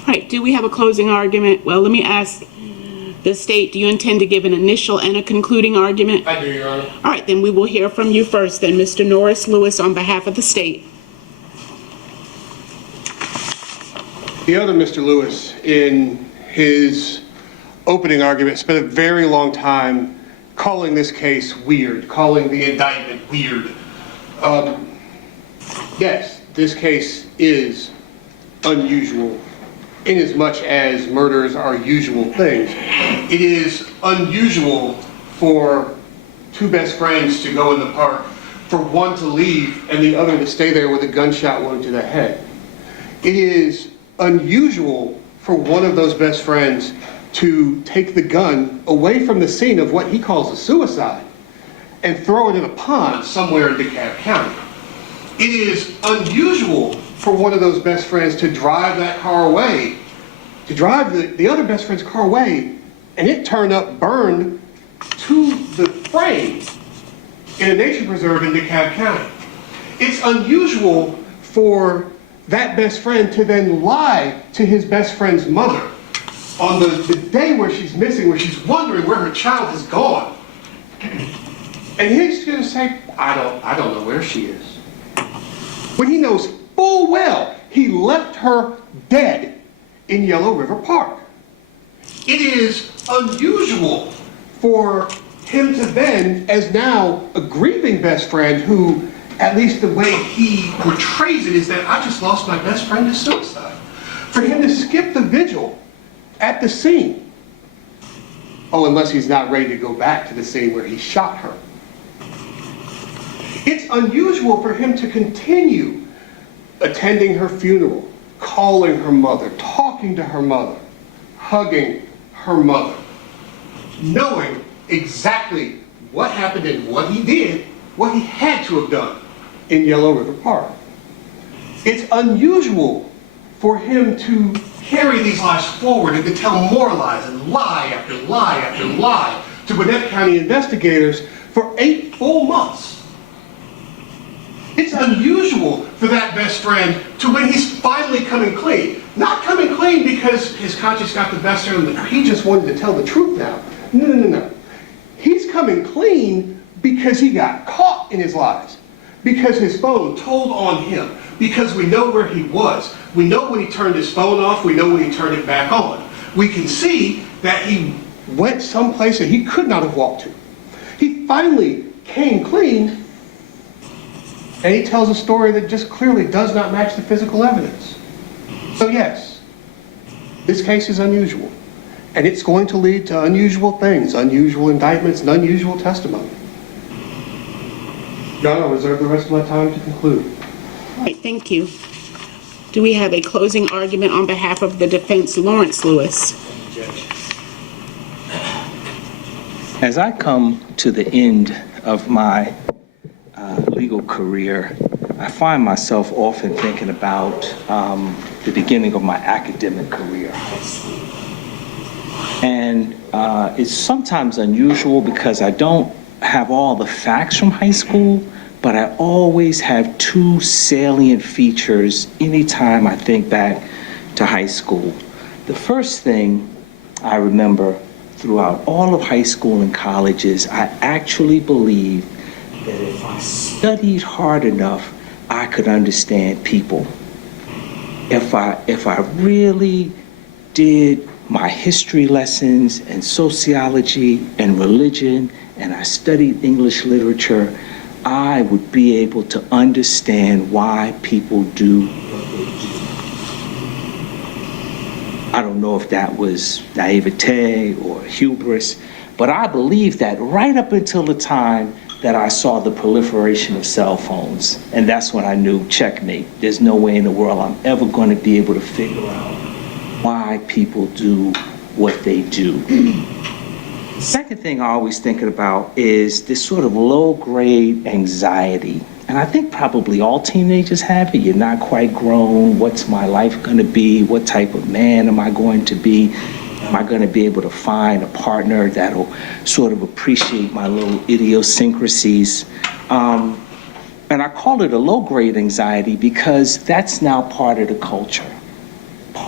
All right, do we have a closing argument? Well, let me ask the state, do you intend to give an initial and a concluding argument? I do, Your Honor. All right, then we will hear from you first, then Mr. Norris Lewis on behalf of the state. The other Mr. Lewis, in his opening argument, spent a very long time calling this case weird, calling the indictment weird. Yes, this case is unusual in as much as murders are usual things. It is unusual for two best friends to go in the park, for one to leave and the other to stay there with a gunshot wound to the head. It is unusual for one of those best friends to take the gun away from the scene of what he calls a suicide and throw it in a pond somewhere in DeKalb County. It is unusual for one of those best friends to drive that car away, to drive the other best friend's car away, and it turn up burned to the frame in a nature preserve in DeKalb County. It's unusual for that best friend to then lie to his best friend's mother on the day where she's missing, where she's wondering where her child has gone. And he's gonna say, I don't know where she is. When he knows full well he left her dead in Yellow River Park. It is unusual for him to then, as now a grieving best friend who, at least the way he portrays it, is that I just lost my best friend to suicide. For him to skip the vigil at the scene. Oh, unless he's not ready to go back to the scene where he shot her. It's unusual for him to continue attending her funeral, calling her mother, talking to her mother, hugging her mother, knowing exactly what happened and what he did, what he had to have done in Yellow River Park. It's unusual for him to carry these lies forward and to tell more lies and lie after lie after lie to Gwinnett County investigators for 8 full months. It's unusual for that best friend to, when he's finally coming clean, not coming clean because his conscience got the best of him, he just wanted to tell the truth now. No. He's coming clean because he got caught in his lies, because his phone told on him, because we know where he was. We know when he turned his phone off, we know when he turned it back on. We can see that he went someplace that he could not have walked to. He finally came clean, and he tells a story that just clearly does not match the physical evidence. So yes, this case is unusual, and it's going to lead to unusual things, unusual indictments, and unusual testimony. Your Honor, I'll reserve the rest of my time to conclude. All right, thank you. Do we have a closing argument on behalf of the defense, Lawrence Lewis? As I come to the end of my legal career, I find myself often thinking about the beginning of my academic career. And it's sometimes unusual because I don't have all the facts from high school, but I always have two salient features anytime I think back to high school. The first thing I remember throughout all of high school and college is I actually believed that if I studied hard enough, I could understand people. If I really did my history lessons and sociology and religion, and I studied English literature, I would be able to understand why people do what they do. I don't know if that was naivete or hubris, but I believed that right up until the time that I saw the proliferation of cell phones. And that's when I knew, checkmate. There's no way in the world I'm ever going to be able to figure out why people do what they do. The second thing I always thinking about is this sort of low-grade anxiety. And I think probably all teenagers have it. You're not quite grown. What's my life going to be? What type of man am I going to be? Am I going to be able to find a partner that'll sort of appreciate my little idiosyncrasies? And I call it a low-grade anxiety because that's now part of the culture.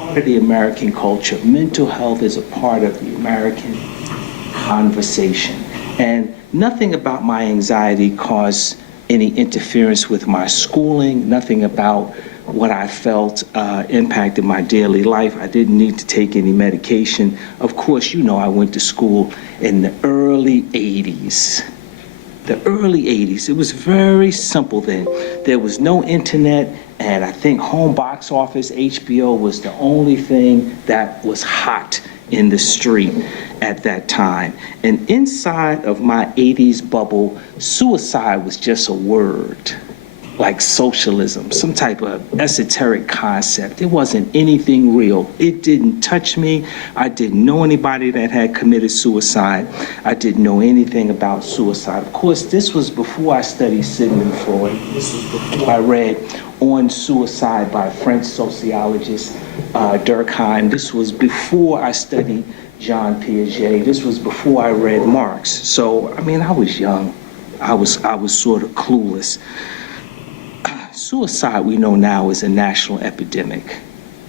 part of the American culture. Mental health is a part of the American conversation. And nothing about my anxiety caused any interference with my schooling, nothing about what I felt impacted my daily life. I didn't need to take any medication. Of course, you know, I went to school in the early 80s. The early 80s, it was very simple then. There was no internet, and I think home box office, HBO was the only thing that was hot in the street at that time. And inside of my 80s bubble, suicide was just a word, like socialism, some type of esoteric concept. It wasn't anything real. It didn't touch me. I didn't know anybody that had committed suicide. I didn't know anything about suicide. Of course, this was before I studied Sigmund Freud. This was before I read On Suicide by French sociologist Durkheim. This was before I studied Jean Piaget. This was before I read Marx. So, I mean, I was young. I was sort of clueless. Suicide, we know now, is a national epidemic.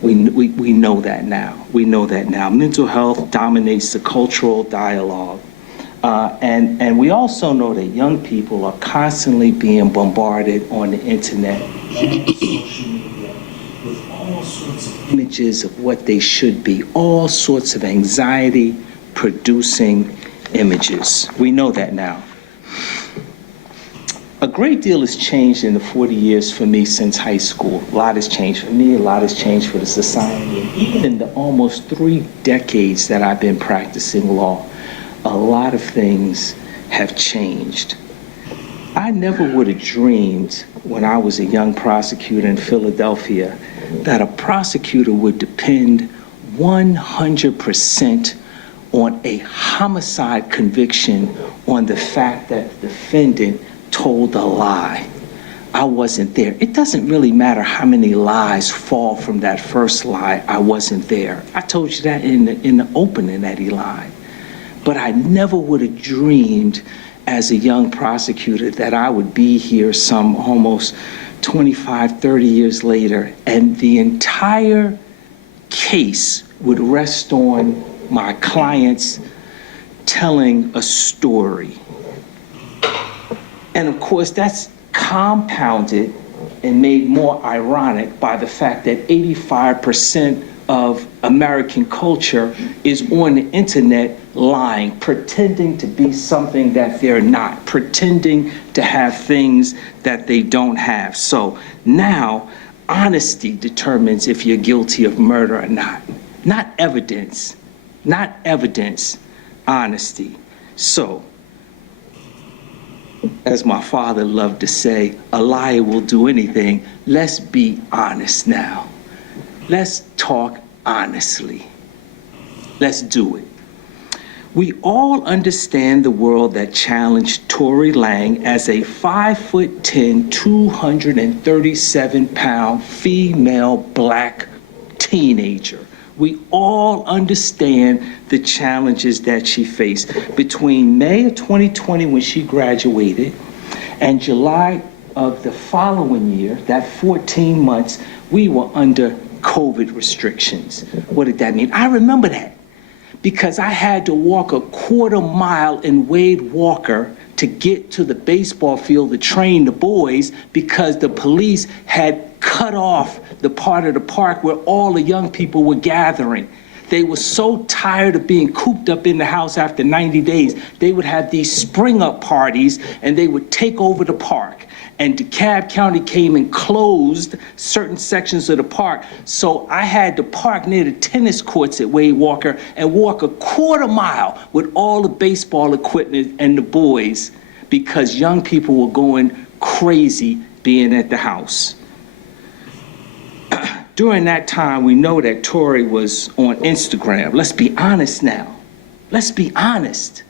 We know that now. We know that now. Mental health dominates the cultural dialogue. And we also know that young people are constantly being bombarded on the internet and social media with all sorts of images of what they should be, all sorts of anxiety-producing images. We know that now. A great deal has changed in the 40 years for me since high school. A lot has changed for me, a lot has changed for the society. And even in the almost 3 decades that I've been practicing law, a lot of things have changed. I never would have dreamed when I was a young prosecutor in Philadelphia that a prosecutor would depend 100% on a homicide conviction on the fact that the defendant told a lie. I wasn't there. It doesn't really matter how many lies fall from that first lie. I wasn't there. I told you that in the opening that he lied. But I never would have dreamed as a young prosecutor that I would be here some almost 25, 30 years later, and the entire case would rest on my clients telling a story. And of course, that's compounded and made more ironic by the fact that 85% of American culture is on the internet lying, pretending to be something that they're not, pretending to have things that they don't have. So now, honesty determines if you're guilty of murder or not. Not evidence, honesty. So, as my father loved to say, a liar will do anything. Let's be honest now. Let's talk honestly. Let's do it. We all understand the world that challenged Tori Lang as a 5'10", 237-pound female black teenager. We all understand the challenges that she faced. Between May of 2020, when she graduated, and July of the following year, that 14 months, we were under COVID restrictions. What did that mean? I remember that because I had to walk a quarter mile in Wade Walker to get to the baseball field to train the boys because the police had cut off the part of the park where all the young people were gathering. They were so tired of being cooped up in the house after 90 days, they would have these spring up parties and they would take over the park. And DeKalb County came and closed certain sections of the park. So I had to park near the tennis courts at Wade Walker and walk a quarter mile with all the baseball equipment and the boys because young people were going crazy being at the house. During that time, we know that Tori was on Instagram. Let's be honest now. Let's be honest.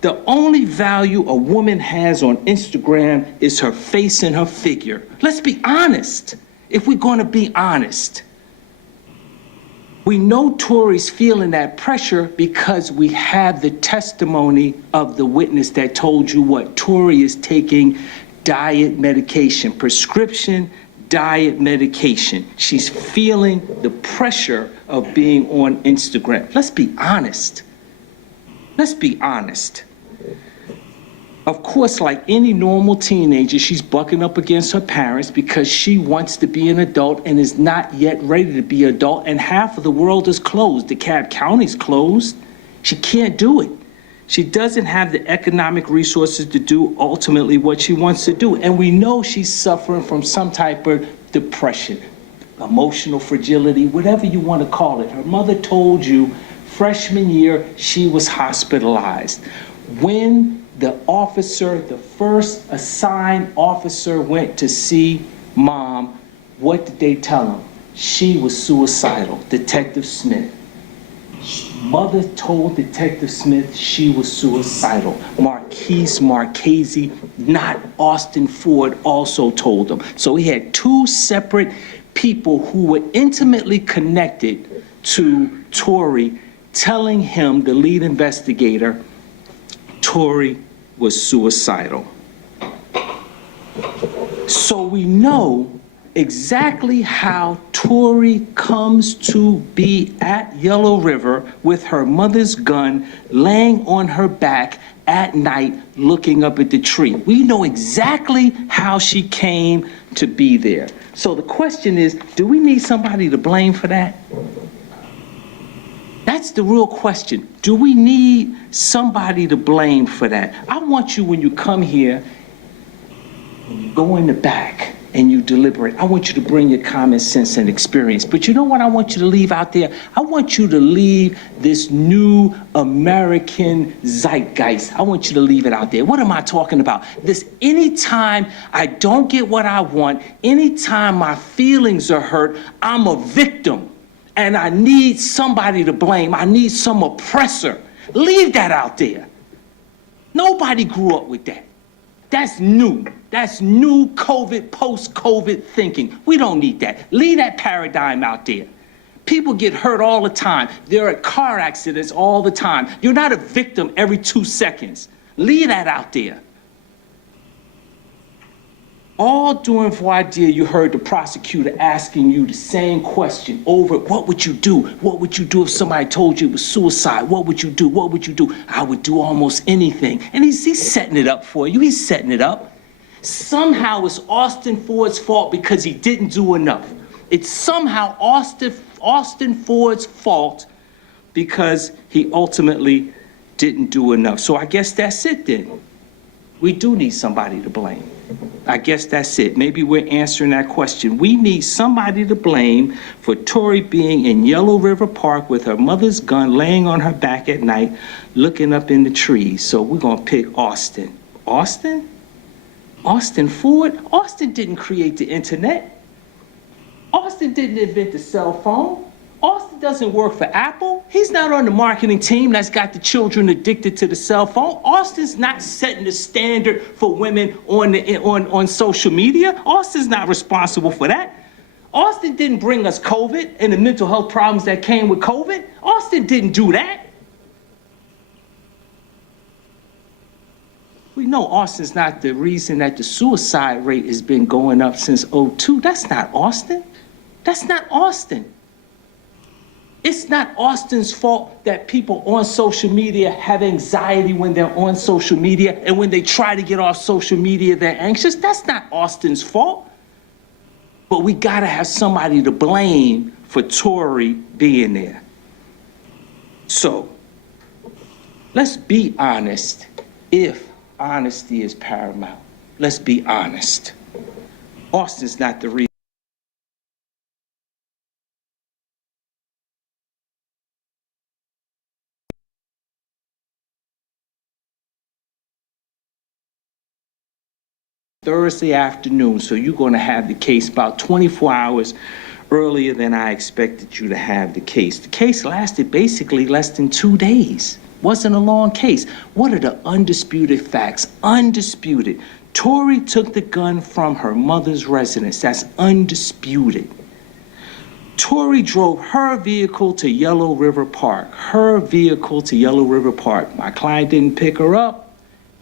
The only value a woman has on Instagram is her face and her figure. Let's be honest, if we're gonna be honest. We know Tori's feeling that pressure because we have the testimony of the witness that told you what Tori is taking diet medication, prescription diet medication. She's feeling the pressure of being on Instagram. Let's be honest. Let's be honest. Of course, like any normal teenager, she's bucking up against her parents because she wants to be an adult and is not yet ready to be an adult, and half of the world is closed. DeKalb County's closed. She can't do it. She doesn't have the economic resources to do ultimately what she wants to do. And we know she's suffering from some type of depression, emotional fragility, whatever you want to call it. Her mother told you freshman year she was hospitalized. When the officer, the first assigned officer, went to see mom, what did they tell him? She was suicidal, Detective Smith. Mother told Detective Smith she was suicidal. Marquise Marchese, not Austin Ford, also told him. So he had two separate people who were intimately connected to Tori telling him, the lead investigator, Tori was suicidal. So we know exactly how Tori comes to be at Yellow River with her mother's gun laying on her back at night looking up at the tree. We know exactly how she came to be there. So the question is, do we need somebody to blame for that? That's the real question. Do we need somebody to blame for that? I want you, when you come here, when you go in the back and you deliberate, I want you to bring your common sense and experience. But you know what I want you to leave out there? I want you to leave this new American zeitgeist. I want you to leave it out there. What am I talking about? This anytime I don't get what I want, anytime my feelings are hurt, I'm a victim. And I need somebody to blame. I need some oppressor. Leave that out there. Nobody grew up with that. That's new. That's new COVID, post-COVID thinking. We don't need that. Leave that paradigm out there. People get hurt all the time. There are car accidents all the time. You're not a victim every 2 seconds. Leave that out there. All during voir dire, you heard the prosecutor asking you the same question over, what would you do? What would you do if somebody told you it was suicide? What would you do? What would you do? I would do almost anything. And he's setting it up for you. He's setting it up. Somehow it's Austin Ford's fault because he didn't do enough. It's somehow Austin Ford's fault because he ultimately didn't do enough. So I guess that's it then. We do need somebody to blame. I guess that's it. Maybe we're answering that question. We need somebody to blame for Tori being in Yellow River Park with her mother's gun laying on her back at night, looking up in the trees. So we're gonna pick Austin. Austin? Austin Ford? Austin didn't create the internet. Austin didn't invent the cell phone. Austin doesn't work for Apple. He's not on the marketing team that's got the children addicted to the cell phone. Austin's not setting the standard for women on social media. Austin's not responsible for that. Austin didn't bring us COVID and the mental health problems that came with COVID. Austin didn't do that. We know Austin's not the reason that the suicide rate has been going up since '02. That's not Austin. That's not Austin. It's not Austin's fault that people on social media have anxiety when they're on social media, and when they try to get off social media, they're anxious. That's not Austin's fault. But we gotta have somebody to blame for Tori being there. So, let's be honest, if honesty is paramount. Let's be honest. Austin's not the reason. Thursday afternoon, so you're going to have the case about 24 hours earlier than I expected you to have the case. The case lasted basically less than 2 days. Wasn't a long case. What are the undisputed facts? Undisputed. Tori took the gun from her mother's residence. That's undisputed. Tori drove her vehicle to Yellow River Park. Her vehicle to Yellow River Park. My client didn't pick her up.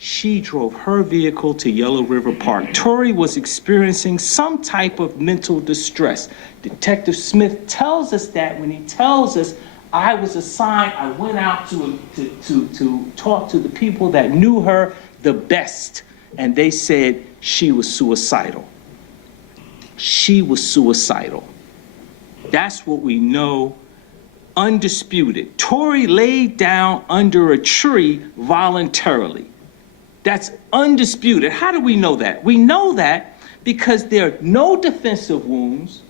she drove her vehicle to Yellow River Park. Tori was experiencing some type of mental distress. Detective Smith tells us that when he tells us, I was assigned, I went out to talk to the people that knew her the best, and they said she was suicidal. She was suicidal. That's what we know, undisputed. Tori laid down under a tree voluntarily. That's undisputed. How do we know that? We know that because there are no defensive wounds,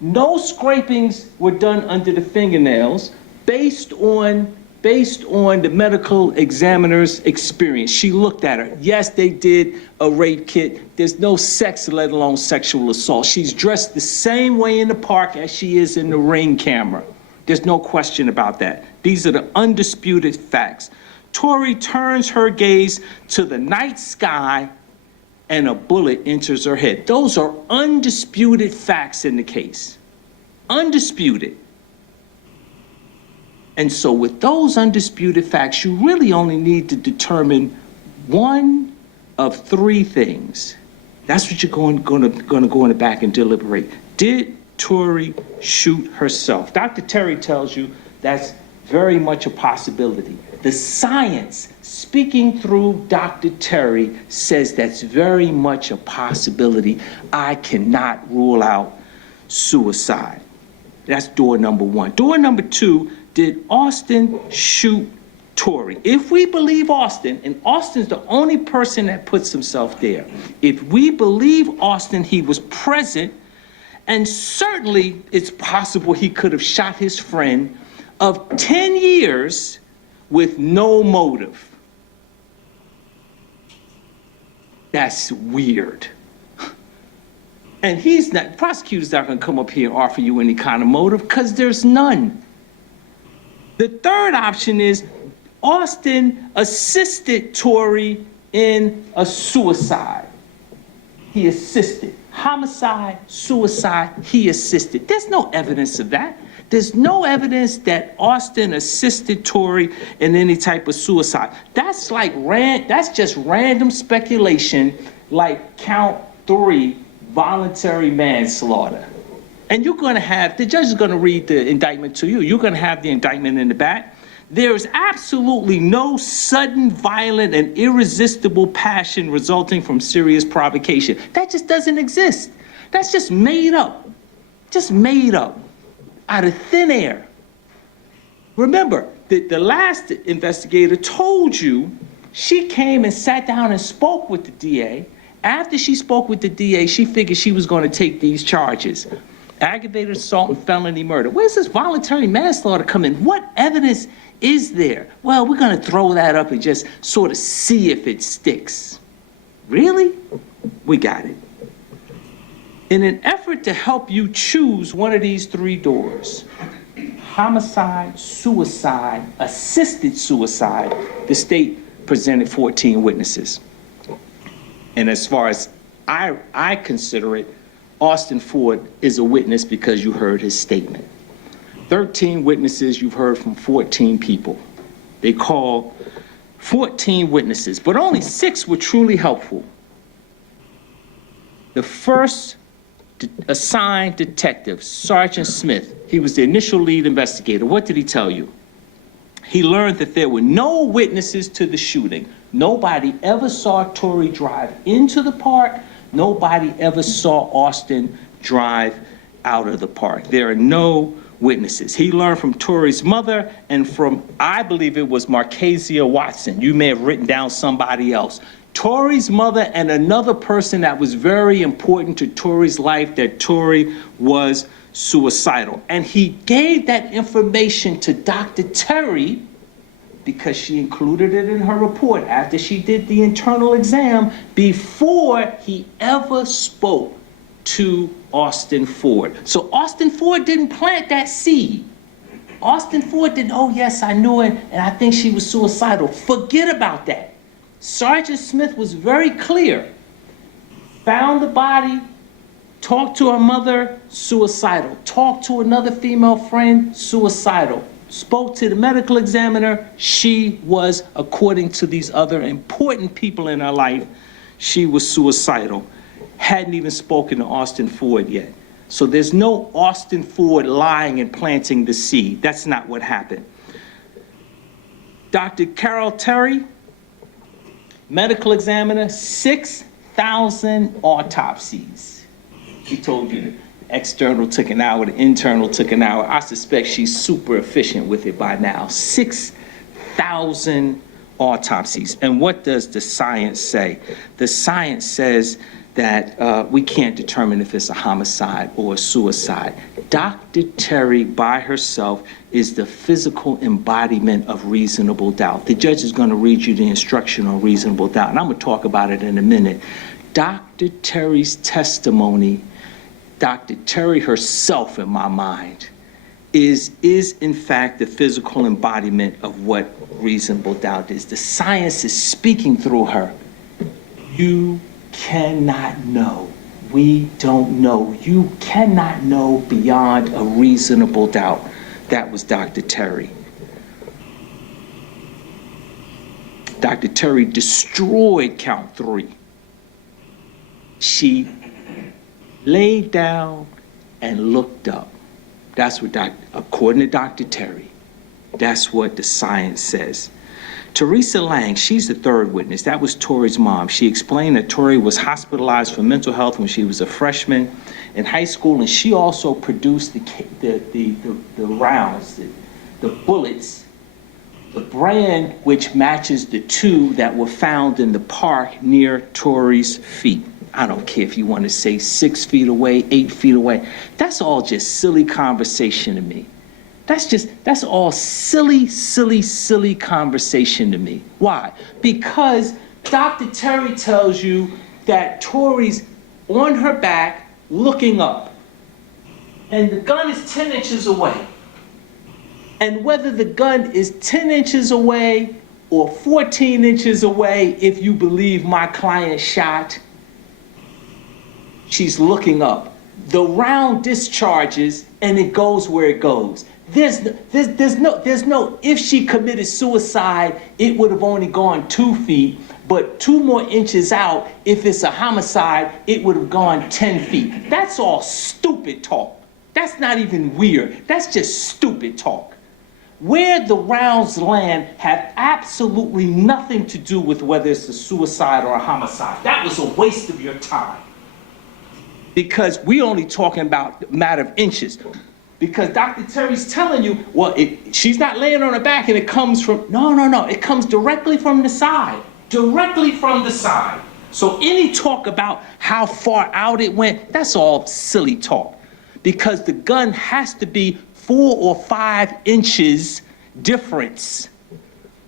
no scrapings were done under the fingernails based on the medical examiner's experience. She looked at her. Yes, they did a rape kit. There's no sex, let alone sexual assault. She's dressed the same way in the park as she is in the Ring camera. There's no question about that. These are the undisputed facts. Tori turns her gaze to the night sky and a bullet enters her head. Those are undisputed facts in the case. Undisputed. And so with those undisputed facts, you really only need to determine one of three things. That's what you're going to go in the back and deliberate. Did Tori shoot herself? Dr. Terry tells you that's very much a possibility. The science, speaking through Dr. Terry, says that's very much a possibility. I cannot rule out suicide. That's door number one. Door number two, did Austin shoot Tori? If we believe Austin, and Austin's the only person that puts himself there. If we believe Austin, he was present, and certainly it's possible he could have shot his friend of 10 years with no motive. That's weird. And the prosecutor's not gonna come up here and offer you any kind of motive because there's none. The third option is Austin assisted Tori in a suicide. He assisted. Homicide, suicide, he assisted. There's no evidence of that. There's no evidence that Austin assisted Tori in any type of suicide. That's just random speculation, like count 3, voluntary manslaughter. And the judge is gonna read the indictment to you. You're gonna have the indictment in the back. There is absolutely no sudden, violent, and irresistible passion resulting from serious provocation. That just doesn't exist. That's just made up. Just made up. Out of thin air. Remember, the last investigator told you she came and sat down and spoke with the DA. After she spoke with the DA, she figured she was going to take these charges. Aggravated assault and felony murder. Where's this voluntary manslaughter come in? What evidence is there? Well, we're going to throw that up and just sort of see if it sticks. Really? We got it. In an effort to help you choose one of these three doors, homicide, suicide, assisted suicide, the state presented 14 witnesses. And as far as I consider it, Austin Ford is a witness because you heard his statement. 13 witnesses, you've heard from 14 people. They called 14 witnesses, but only 6 were truly helpful. The first assigned detective, Sergeant Smith, he was the initial lead investigator. What did he tell you? He learned that there were no witnesses to the shooting. Nobody ever saw Tori drive into the park. Nobody ever saw Austin drive out of the park. There are no witnesses. He learned from Tori's mother and from, I believe it was Markezia Watson. You may have written down somebody else. Tori's mother and another person that was very important to Tori's life, that Tori was suicidal. And he gave that information to Dr. Terry because she included it in her report after she did the internal exam before he ever spoke to Austin Ford. So Austin Ford didn't plant that seed. Austin Ford didn't, oh yes, I knew it, and I think she was suicidal. Forget about that. Sergeant Smith was very clear. Found the body, talked to her mother, suicidal. Talked to another female friend, suicidal. spoke to the medical examiner, she was, according to these other important people in her life, she was suicidal. Hadn't even spoken to Austin Ford yet. So there's no Austin Ford lying and planting the seed. That's not what happened. Dr. Carol Terry, medical examiner, 6,000 autopsies. She told you the external took an hour, the internal took an hour. I suspect she's super efficient with it by now. 6,000 autopsies. And what does the science say? The science says that we can't determine if it's a homicide or a suicide. Dr. Terry by herself is the physical embodiment of reasonable doubt. The judge is going to read you the instruction on reasonable doubt, and I'm going to talk about it in a minute. Dr. Terry's testimony, Dr. Terry herself in my mind, is in fact the physical embodiment of what reasonable doubt is. The science is speaking through her. You cannot know. We don't know. You cannot know beyond a reasonable doubt. That was Dr. Terry. Dr. Terry destroyed count 3. She laid down and looked up. That's what, according to Dr. Terry, that's what the science says. Teresa Lang, she's the third witness. That was Tori's mom. She explained that Tori was hospitalized for mental health when she was a freshman in high school, and she also produced the rounds, the bullets, the brand which matches the 2 that were found in the park near Tori's feet. I don't care if you want to say 6 feet away, 8 feet away. That's all just silly conversation to me. That's all silly conversation to me. Why? Because Dr. Terry tells you that Tori's on her back looking up, and the gun is 10 inches away. And whether the gun is 10 inches away or 14 inches away, if you believe my client shot, she's looking up. The round discharges and it goes where it goes. There's no, if she committed suicide, it would have only gone 2 feet, but 2 more inches out, if it's a homicide, it would have gone 10 feet. That's all stupid talk. That's not even weird. That's just stupid talk. Where the rounds land have absolutely nothing to do with whether it's a suicide or a homicide. That was a waste of your time. Because we're only talking about a matter of inches. Because Dr. Terry's telling you, well, she's not laying on her back and it comes from, no, it comes directly from the side. Directly from the side. So any talk about how far out it went, that's all silly talk. Because the gun has to be 4 or 5 inches difference.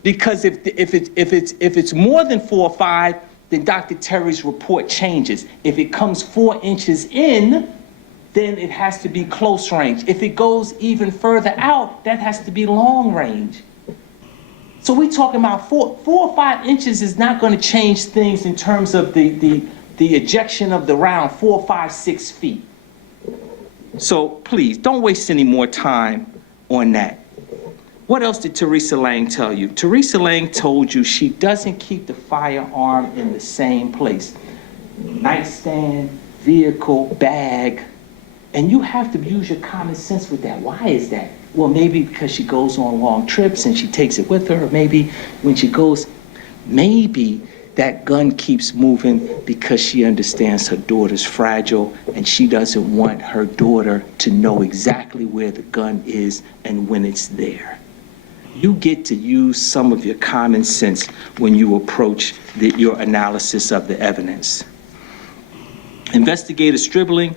Because if it's more than 4 or 5, then Dr. Terry's report changes. If it comes 4 inches in, then it has to be close range. If it goes even further out, that has to be long range. So we're talking about 4 or 5 inches is not going to change things in terms of the ejection of the round, 4, 5, 6 feet. So please, don't waste any more time on that. What else did Teresa Lang tell you? Teresa Lang told you she doesn't keep the firearm in the same place. Nightstand, vehicle, bag. And you have to use your common sense with that. Why is that? Well, maybe because she goes on long trips and she takes it with her, or maybe when she goes, maybe that gun keeps moving because she understands her daughter's fragile and she doesn't want her daughter to know exactly where the gun is and when it's there. You get to use some of your common sense when you approach your analysis of the evidence. Investigator Stribling,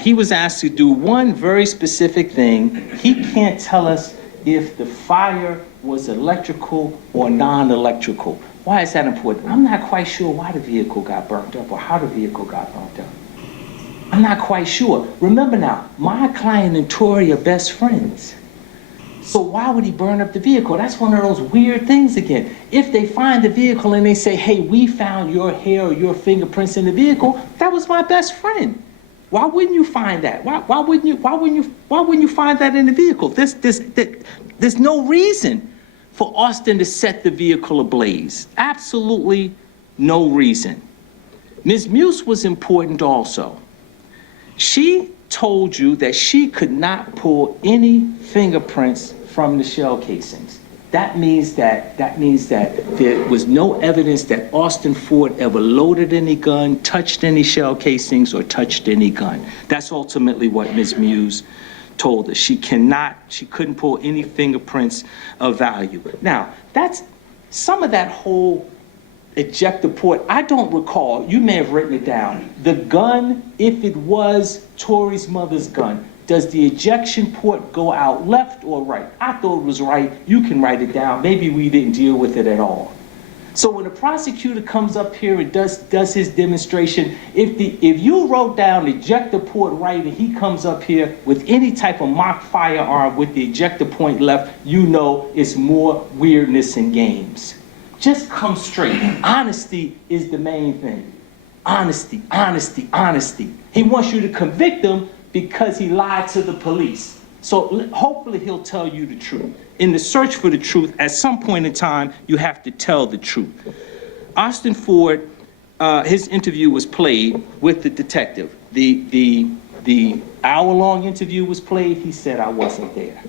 he was asked to do one very specific thing. He can't tell us if the fire was electrical or non-electrical. Why is that important? I'm not quite sure why the vehicle got burnt up or how the vehicle got burnt up. I'm not quite sure. Remember now, my client and Tori are best friends. So why would he burn up the vehicle? That's one of those weird things again. If they find the vehicle and they say, hey, we found your hair or your fingerprints in the vehicle, that was my best friend. Why wouldn't you find that? Why wouldn't you find that in the vehicle? There's no reason for Austin to set the vehicle ablaze. Absolutely no reason. Ms. Muse was important also. She told you that she could not pull any fingerprints from the shell casings. That means that there was no evidence that Austin Ford ever loaded any gun, touched any shell casings, or touched any gun. That's ultimately what Ms. Muse told us. She couldn't pull any fingerprints of value. Now, that's some of that whole ejector port. I don't recall, you may have written it down. The gun, if it was Tori's mother's gun, does the ejection port go out left or right? I thought it was right. You can write it down. Maybe we didn't deal with it at all. So when the prosecutor comes up here and does his demonstration, if you wrote down ejector port right and he comes up here with any type of mock firearm with the ejector point left, you know it's more weirdness and games. Just come straight. Honesty is the main thing. Honesty, honesty, honesty. He wants you to convict him because he lied to the police. So hopefully he'll tell you the truth. In the search for the truth, at some point in time, you have to tell the truth. Austin Ford, his interview was played with the detective. The hour-long interview was played. He said, I wasn't there.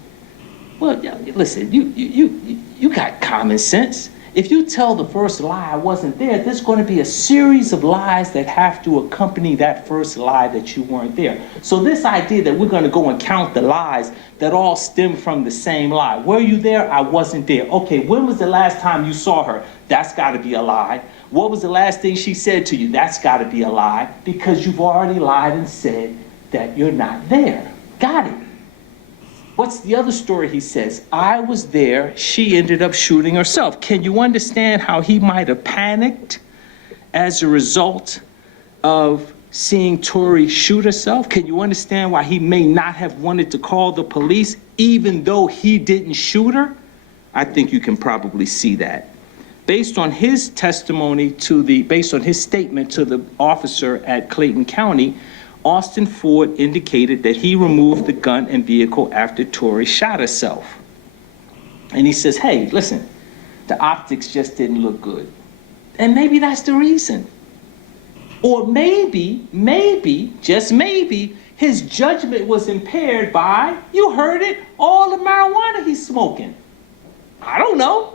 Well, listen, you got common sense. If you tell the first lie, I wasn't there, there's going to be a series of lies that have to accompany that first lie that you weren't there. So this idea that we're going to go and count the lies that all stem from the same lie. Were you there? I wasn't there. Okay, when was the last time you saw her? That's got to be a lie. What was the last thing she said to you? That's got to be a lie, because you've already lied and said that you're not there. Got it. What's the other story he says? I was there, she ended up shooting herself. Can you understand how he might have panicked as a result of seeing Tori shoot herself? Can you understand why he may not have wanted to call the police even though he didn't shoot her? I think you can probably see that. Based on his testimony based on his statement to the officer at Clayton County, Austin Ford indicated that he removed the gun and vehicle after Tori shot herself. And he says, hey, listen, the optics just didn't look good. And maybe that's the reason. Or maybe, just maybe, his judgment was impaired by, you heard it, all the marijuana he's smoking. I don't know.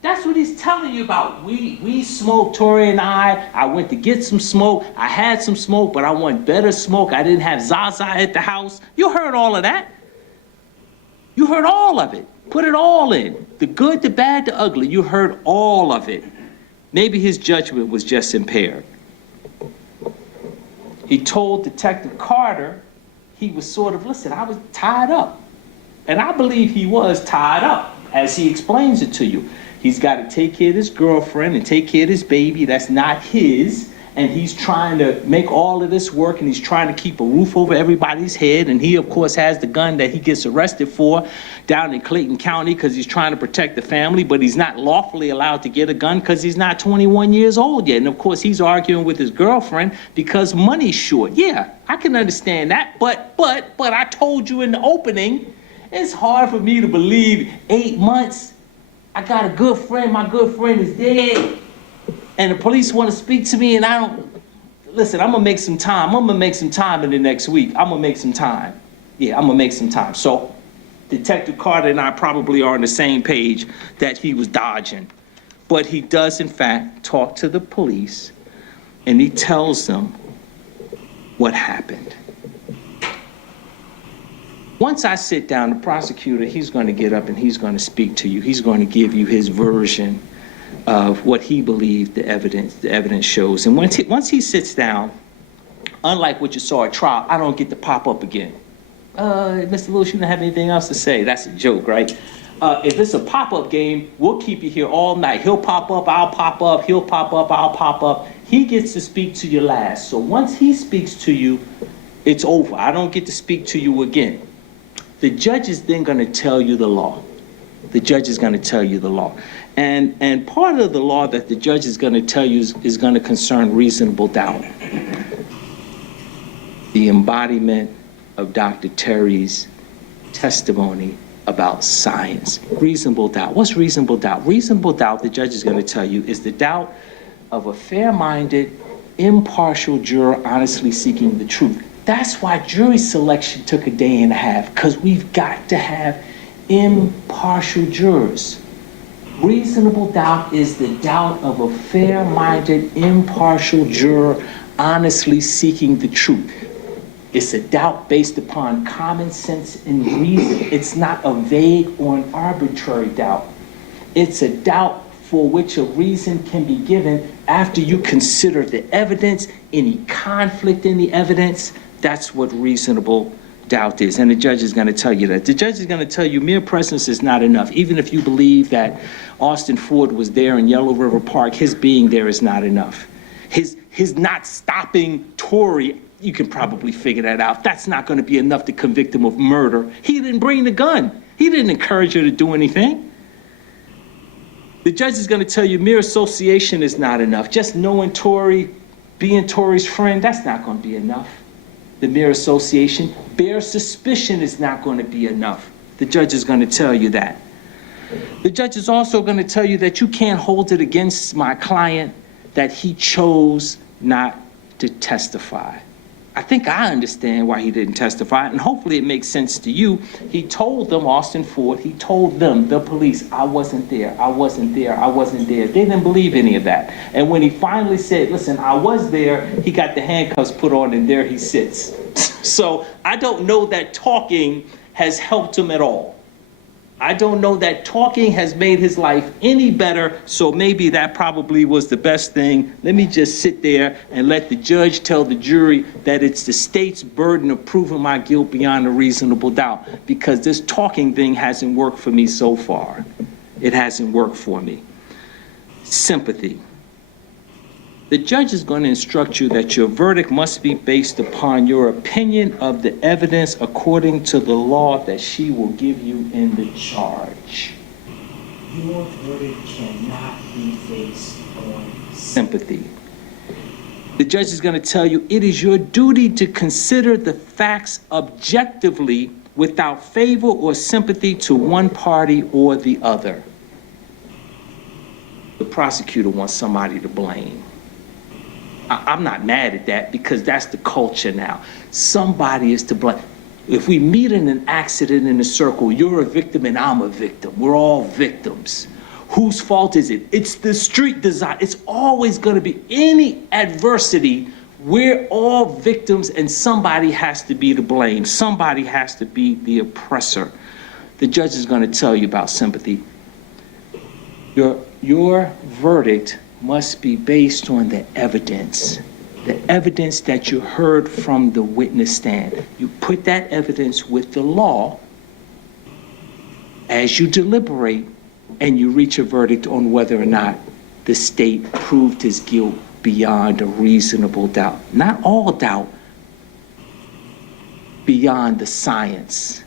That's what he's telling you about. We smoked, Tori and I went to get some smoke. I had some smoke, but I want better smoke. I didn't have Zaza at the house. You heard all of that. You heard all of it. Put it all in. The good, the bad, the ugly. You heard all of it. Maybe his judgment was just impaired. He told Detective Carter he was sort of, listen, I was tied up. And I believe he was tied up, as he explains it to you. He's got to take care of his girlfriend and take care of his baby that's not his. And he's trying to make all of this work, and he's trying to keep a roof over everybody's head. And he, of course, has the gun that he gets arrested for down in Clayton County because he's trying to protect the family, but he's not lawfully allowed to get a gun because he's not 21 years old yet. And, of course, he's arguing with his girlfriend because money's short. Yeah, I can understand that, but I told you in the opening, it's hard for me to believe 8 months. I got a good friend, my good friend is dead, and the police want to speak to me, and I don't, listen, I'm gonna make some time. I'm gonna make some time in the next week. I'm gonna make some time. Yeah, I'm gonna make some time. So Detective Carter and I probably are on the same page that he was dodging. But he does, in fact, talk to the police, and he tells them what happened. Once I sit down, the prosecutor, he's going to get up and he's going to speak to you. He's going to give you his version of what he believes the evidence shows. And once he sits down, unlike what you saw at trial, I don't get to pop up again. Mr. Lewis, you don't have anything else to say? That's a joke, right? If it's a pop-up game, we'll keep you here all night. He'll pop up, I'll pop up, he'll pop up, I'll pop up. He gets to speak to you last. So once he speaks to you, it's over. I don't get to speak to you again. The judge is then going to tell you the law. The judge is going to tell you the law. And part of the law that the judge is going to tell you is going to concern reasonable doubt. The the embodiment of Dr. Terry's testimony about science. Reasonable doubt. What's reasonable doubt? Reasonable doubt, the judge is going to tell you, is the doubt of a fair-minded, impartial juror honestly seeking the truth. That's why jury selection took a day and a half, because we've got to have impartial jurors. Reasonable doubt is the doubt of a fair-minded, impartial juror honestly seeking the truth. It's a doubt based upon common sense and reason. It's not a vague or an arbitrary doubt. It's a doubt for which a reason can be given after you consider the evidence, any conflict in the evidence. That's what reasonable doubt is. And the judge is going to tell you that. The judge is going to tell you mere presence is not enough. Even if you believe that Austin Ford was there in Yellow River Park, his being there is not enough. His not stopping Tori, you can probably figure that out. That's not going to be enough to convict him of murder. He didn't bring the gun. He didn't encourage her to do anything. The judge is going to tell you mere association is not enough. Just knowing Tori, being Tori's friend, that's not going to be enough. The mere association, bare suspicion is not going to be enough. The judge is going to tell you that. The judge is also going to tell you that you can't hold it against my client that he chose not to testify. I think I understand why he didn't testify, and hopefully it makes sense to you. He told them, Austin Ford, he told them, the police, I wasn't there, I wasn't there, I wasn't there. They didn't believe any of that. And when he finally said, listen, I was there, he got the handcuffs put on, and there he sits. So I don't know that talking has helped him at all. I don't know that talking has made his life any better, so maybe that probably was the best thing. Let me just sit there and let the judge tell the jury that it's the state's burden of proving my guilt beyond a reasonable doubt, because this talking thing hasn't worked for me so far. It hasn't worked for me. Sympathy. The judge is going to instruct you that your verdict must be based upon your opinion of the evidence according to the law that she will give you in the charge. Your verdict cannot be based on sympathy. The judge is going to tell you it is your duty to consider the facts objectively without favor or sympathy to one party or the other. The prosecutor wants somebody to blame. I'm not mad at that, because that's the culture now. Somebody is to blame. If we meet in an accident in a circle, you're a victim and I'm a victim. We're all victims. Whose fault is it? It's the street design. It's always going to be any adversity. We're all victims, and somebody has to be to blame. Somebody has to be the oppressor. The judge is going to tell you about sympathy. Your verdict must be based on the evidence that you heard from the witness stand. You put that evidence with the law as you deliberate, and you reach a verdict on whether or not the state proved his guilt beyond a reasonable doubt. Not all doubt, beyond the science,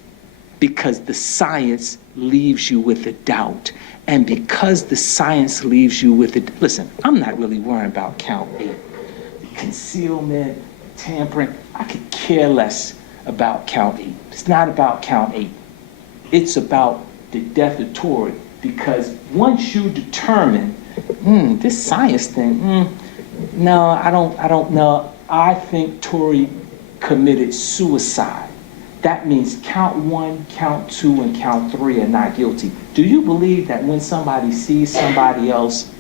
because the science leaves you with a doubt. And because the science leaves you with it, listen, I'm not really worrying about count 8. The concealment, tampering, I could care less about count 8. It's not about count 8. It's about the death of Tori, because once you determine, this science thing, no, I don't know. I think Tori committed suicide. That means count 1, count 2, and count 3 are not guilty. Do you believe that when somebody sees somebody else,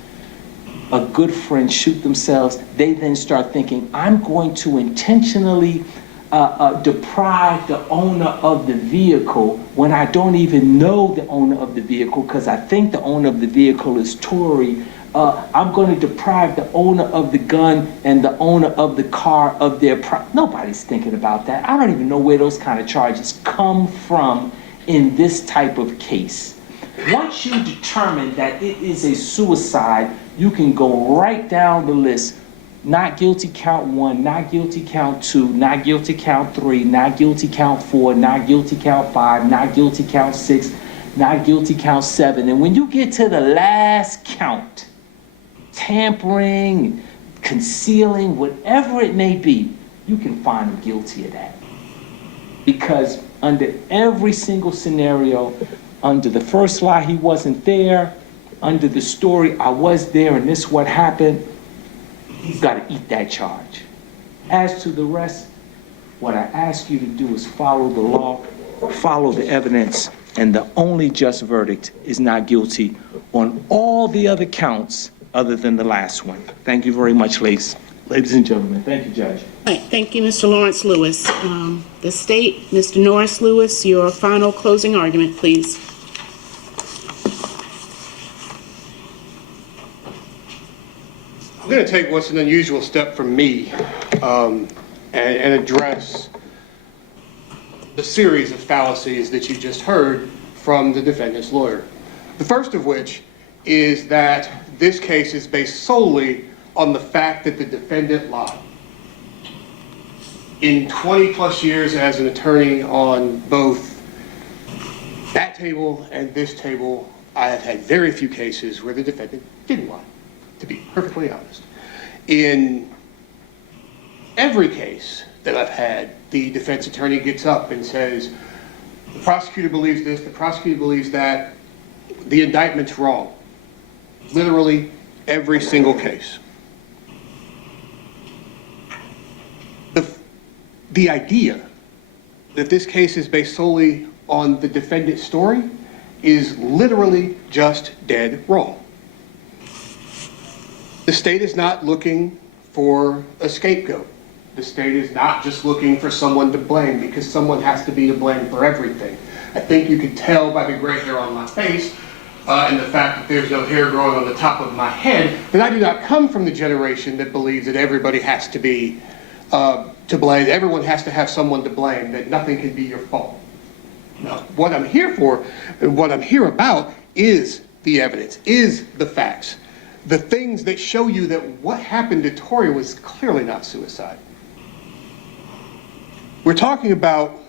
a good friend, shoot themselves, they then start thinking, I'm going to intentionally deprive the owner of the vehicle when I don't even know the owner of the vehicle, because I think the owner of the vehicle is Tori. I'm going to deprive the owner of the gun and the owner of the car of their Nobody's thinking about that. I don't even know where those kind of charges come from in this type of case. Once you determine that it is a suicide, you can go right down the list. Not guilty count 1, not guilty count 2, not guilty count 3, not guilty count 4, not guilty count 5, not guilty count 6, not guilty count 7. And when you get to the last count, tampering, concealing, whatever it may be, you can find him guilty of that. Because under every single scenario, under the first lie, he wasn't there, under the story, I was there and this is what happened, he's got to eat that charge. As to the rest, what I ask you to do is follow the law, follow the evidence, and the only just verdict is not guilty on all the other counts other than the last one. Thank you very much, ladies and gentlemen. Thank you, Judge. All right, thank you, Mr. Lawrence Lewis. The state, Mr. Norris Lewis, your final closing argument, please. I'm going to take what's an unusual step from me and address the series of fallacies that you just heard from the defendant's lawyer. The first of which is that this case is based solely on the fact that the defendant lied. In 20 plus years as an attorney on both that table and this table, I have had very few cases where the defendant didn't lie, to be perfectly honest. In every case that I've had, the defense attorney gets up and says, the prosecutor believes this, the prosecutor believes that, the indictment's wrong. Literally every single case. The idea that this case is based solely on the defendant's story is literally just dead wrong. The state is not looking for a scapegoat. The state is not just looking for someone to blame, because someone has to be to blame for everything. I think you can tell by the gray hair on my face and the fact that there's no hair growing on the top of my head that I do not come from the generation that believes that everybody has to be to blame. Everyone has to have someone to blame, that nothing can be your fault. Now, what I'm here for and what I'm here about is the evidence, is the facts, the things that show you that what happened to Tori was clearly not suicide. We're talking about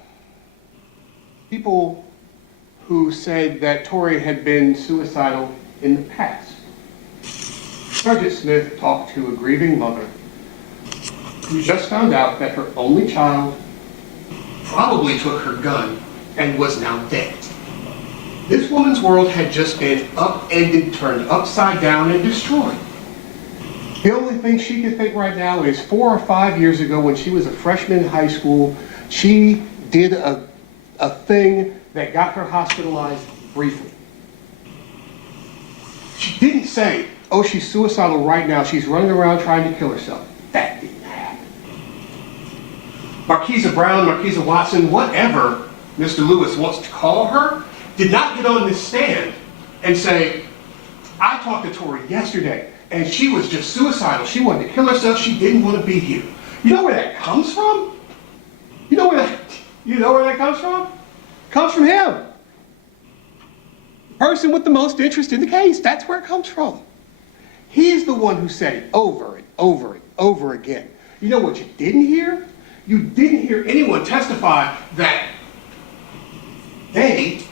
people who said that Tori had been suicidal in the past. Sergeant Smith talked to a grieving mother who just found out that her only child probably took her gun and was now dead. This woman's world had just been upended, turned upside down, and destroyed. The only thing she can think right now is 4 or 5 years ago, when she was a freshman in high school, she did a thing that got her hospitalized briefly. She didn't say, oh, she's suicidal right now, she's running around trying to kill herself. That didn't happen. Marquisa Brown, Marquisa Watson, whatever Mr. Lewis wants to call her, did not get on this stand and say, I talked to Tori yesterday and she was just suicidal. She wanted to kill herself. She didn't want to be here. You know where that comes from? You know where that comes from? It comes from him. The person with the most interest in the case. That's where it comes from. He's the one who said it over and over and over again. You know what you didn't hear? You didn't hear anyone testify that they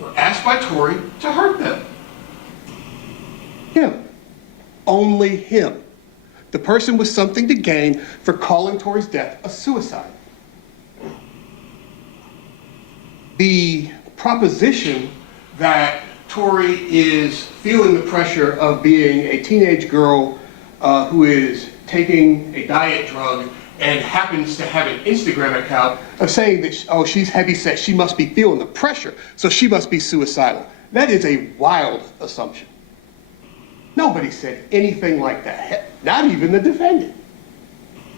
were asked by Tori to hurt them. Him. Only him. The person with something to gain for calling Tori's death a suicide. The proposition that Tori is feeling the pressure of being a teenage girl who is taking a diet drug and happens to have an Instagram account, of saying that, oh, she's heavy-set, she must be feeling the pressure, so she must be suicidal. That is a wild assumption. Nobody said anything like that, not even the defendant.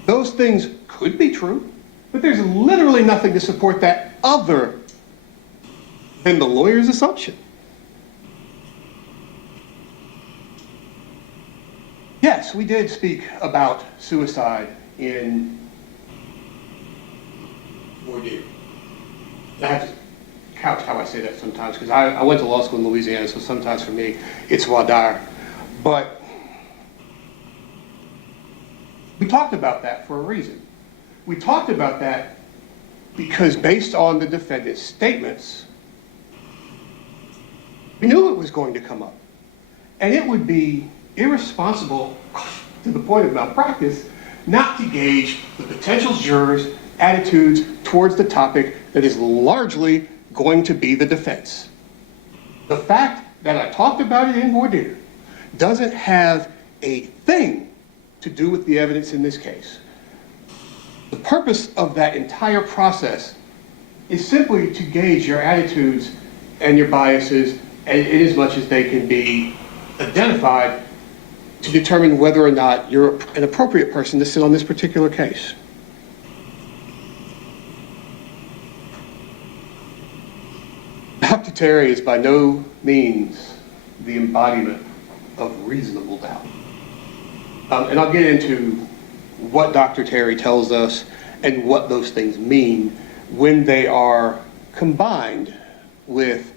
Those things could be true, but there's literally nothing to support that other than the lawyer's assumption. Yes, we did speak about suicide in ordeal. I have to couch how I say that sometimes, because I went to law school in Louisiana, so sometimes for me it's voir dire. But we talked about that for a reason. We talked about that because based on the defendant's statements, we knew it was going to come up. And it would be irresponsible to the point of malpractice not to gauge the potential jurors' attitudes towards the topic that is largely going to be the defense. The fact that I talked about it in voir dire doesn't have a thing to do with the evidence in this case. The purpose of that entire process is simply to gauge your attitudes and your biases, and in as much as they can be identified to determine whether or not you're an appropriate person to sit on this particular case. Dr. Terry is by no means the embodiment of reasonable doubt. And I'll get into what Dr. Terry tells us and what those things mean when they are combined with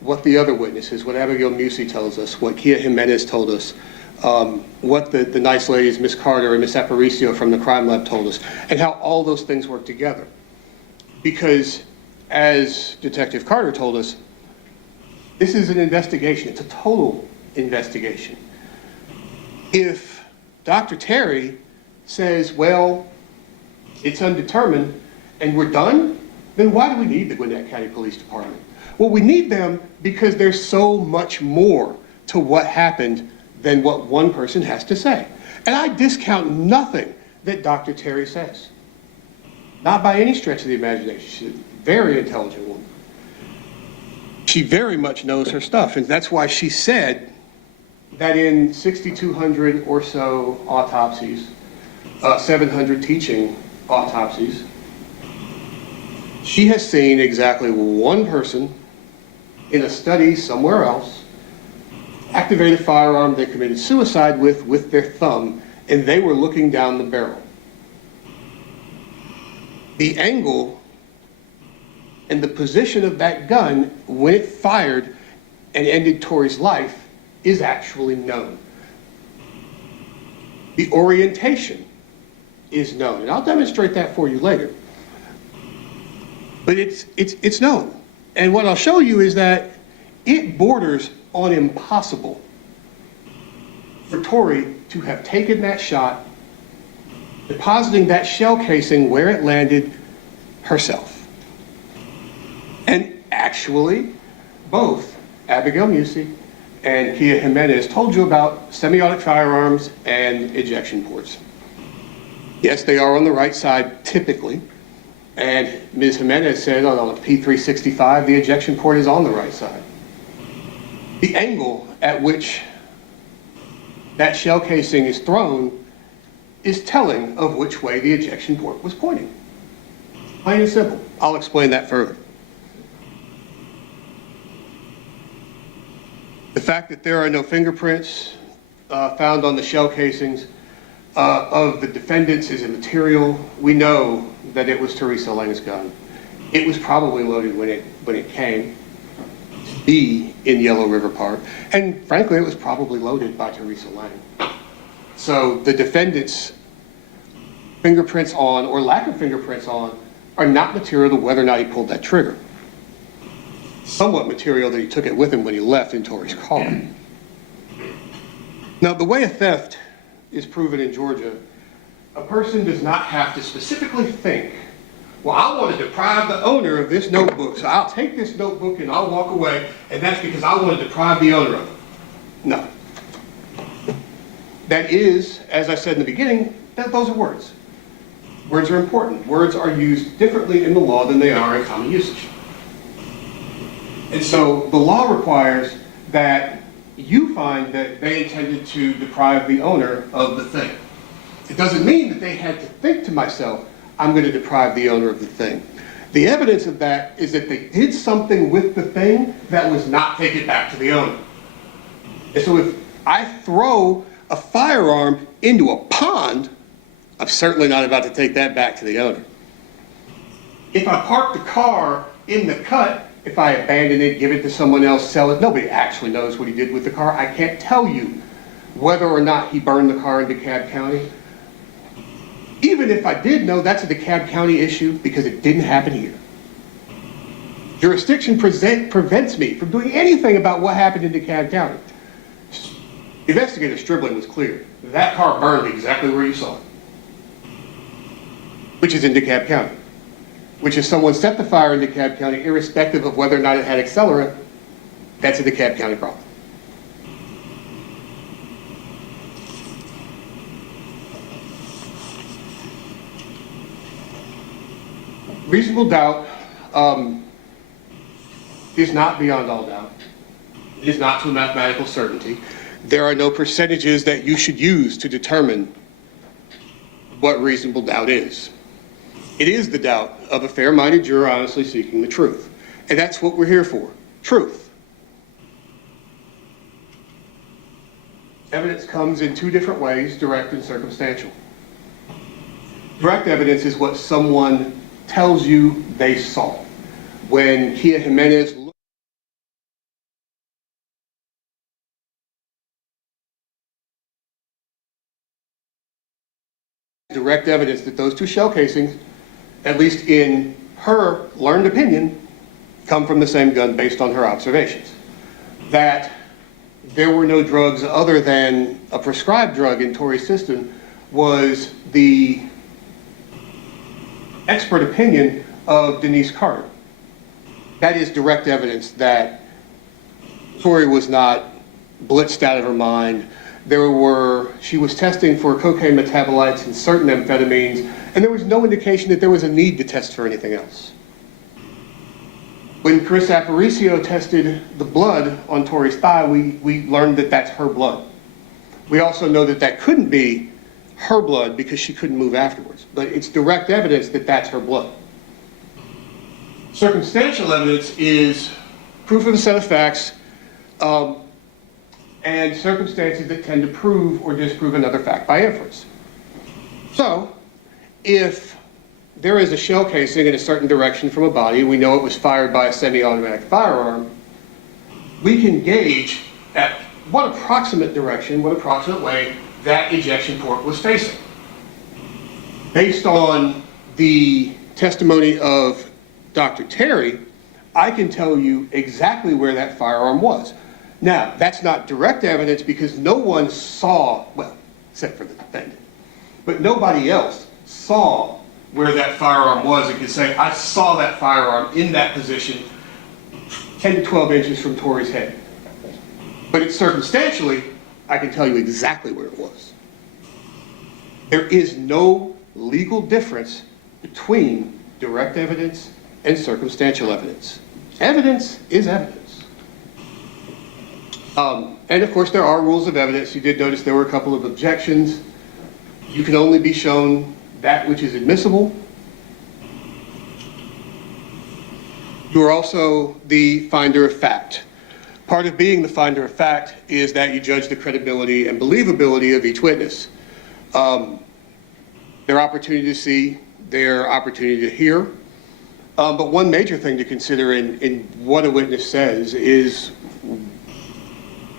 what the other witnesses, what Abigail Musey tells us, what Kia Jimenez told us, what the nice ladies, Miss Carter and Miss Aparicio from the crime lab told us, and how all those things work together. Because as Detective Carter told us, this is an investigation. It's a total investigation. If Dr. Terry says, well, it's undetermined and we're done, then why do we need the Gwinnett County Police Department? Well, we need them because there's so much more to what happened than what one person has to say. And I discount nothing that Dr. Terry says. Not by any stretch of the imagination. She's a very intelligent woman. She very much knows her stuff, and that's why she said that in 6,200 or so autopsies, 700 teaching autopsies, she has seen exactly one person in a study somewhere else activate a firearm they committed suicide with their thumb, and they were looking down the barrel. The angle and the position of that gun when it fired and ended Tori's life is actually known. The orientation is known, and I'll demonstrate that for you later. But it's known. And what I'll show you is that it borders on impossible for Tori to have taken that shot, depositing that shell casing where it landed herself. And actually, both Abigail Musey and Kia Jimenez told you about semi-automatic firearms and ejection ports. Yes, they are on the right side typically. And Ms. Jimenez said on a P365, the ejection port is on the right side. The angle at which that shell casing is thrown is telling of which way the ejection port was pointing. Plain and simple. I'll explain that further. The fact that there are no fingerprints found on the shell casings of the defendants is immaterial. We know that it was Teresa Lang's gun. It was probably loaded when it came to be in Yellow River Park, and frankly, it was probably loaded by Teresa Lang. So the defendants' fingerprints on, or lack of fingerprints on, are not material to whether or not he pulled that trigger. Somewhat material that he took it with him when he left in Tori's car. Now, the way a theft is proven in Georgia, a person does not have to specifically think, well, I want to deprive the owner of this notebook, so I'll take this notebook and I'll walk away, and that's because I want to deprive the owner of it. No. That is, as I said in the beginning, those are words. Words are important. Words are used differently in the law than they are in common usage. And so the law requires that you find that they intended to deprive the owner of the thing. It doesn't mean that they had to think to myself, I'm going to deprive the owner of the thing. The evidence of that is that they did something with the thing that was not take it back to the owner. And so if I throw a firearm into a pond, I'm certainly not about to take that back to the owner. If I park the car in the cut, if I abandon it, give it to someone else, sell it, nobody actually knows what he did with the car. I can't tell you whether or not he burned the car in DeKalb County. Even if I did know, that's a DeKalb County issue because it didn't happen here. Jurisdiction prevents me from doing anything about what happened in DeKalb County. Investigator Stribling was clear. That car burned exactly where you saw it. which is in DeKalb County, which if someone set the fire in DeKalb County, irrespective of whether or not it had accelerant, that's a DeKalb County problem. Reasonable doubt is not beyond all doubt. It is not to a mathematical certainty. There are no percentages that you should use to determine what reasonable doubt is. It is the doubt of a fair-minded juror honestly seeking the truth. And that's what we're here for, truth. Evidence comes in two different ways, direct and circumstantial. Direct evidence is what someone tells you they saw. When Kia Jimenez looked, direct evidence that those two shell casings, at least in her learned opinion, come from the same gun based on her observations. That there were no drugs other than a prescribed drug in Tori's system was the expert opinion of Denise Carter. That is direct evidence that Tori was not blitzed out of her mind. She was testing for cocaine metabolites and certain amphetamines, and there was no indication that there was a need to test for anything else. When Chris Aparicio tested the blood on Tori's thigh, we learned that that's her blood. We also know that that couldn't be her blood because she couldn't move afterwards, but it's direct evidence that that's her blood. Circumstantial evidence is proof of a set of facts and circumstances that tend to prove or disprove another fact by inference. So, if there is a shell casing in a certain direction from a body, we know it was fired by a semi-automatic firearm, we can gauge at what approximate direction, what approximate way that ejection port was facing. Based on the testimony of Dr. Terry, I can tell you exactly where that firearm was. Now, that's not direct evidence because no one saw, well, except for the defendant, but nobody else saw where that firearm was and could say, I saw that firearm in that position 10 to 12 inches from Tori's head. But it's circumstantially, I can tell you exactly where it was. There is no legal difference between direct evidence and circumstantial evidence. Evidence is evidence. And of course, there are rules of evidence. You did notice there were a couple of objections. You can only be shown that which is admissible. You are also the finder of fact. Part of being the finder of fact is that you judge the credibility and believability of each witness. Their opportunity to see, their opportunity to hear. But one major thing to consider in what a witness says is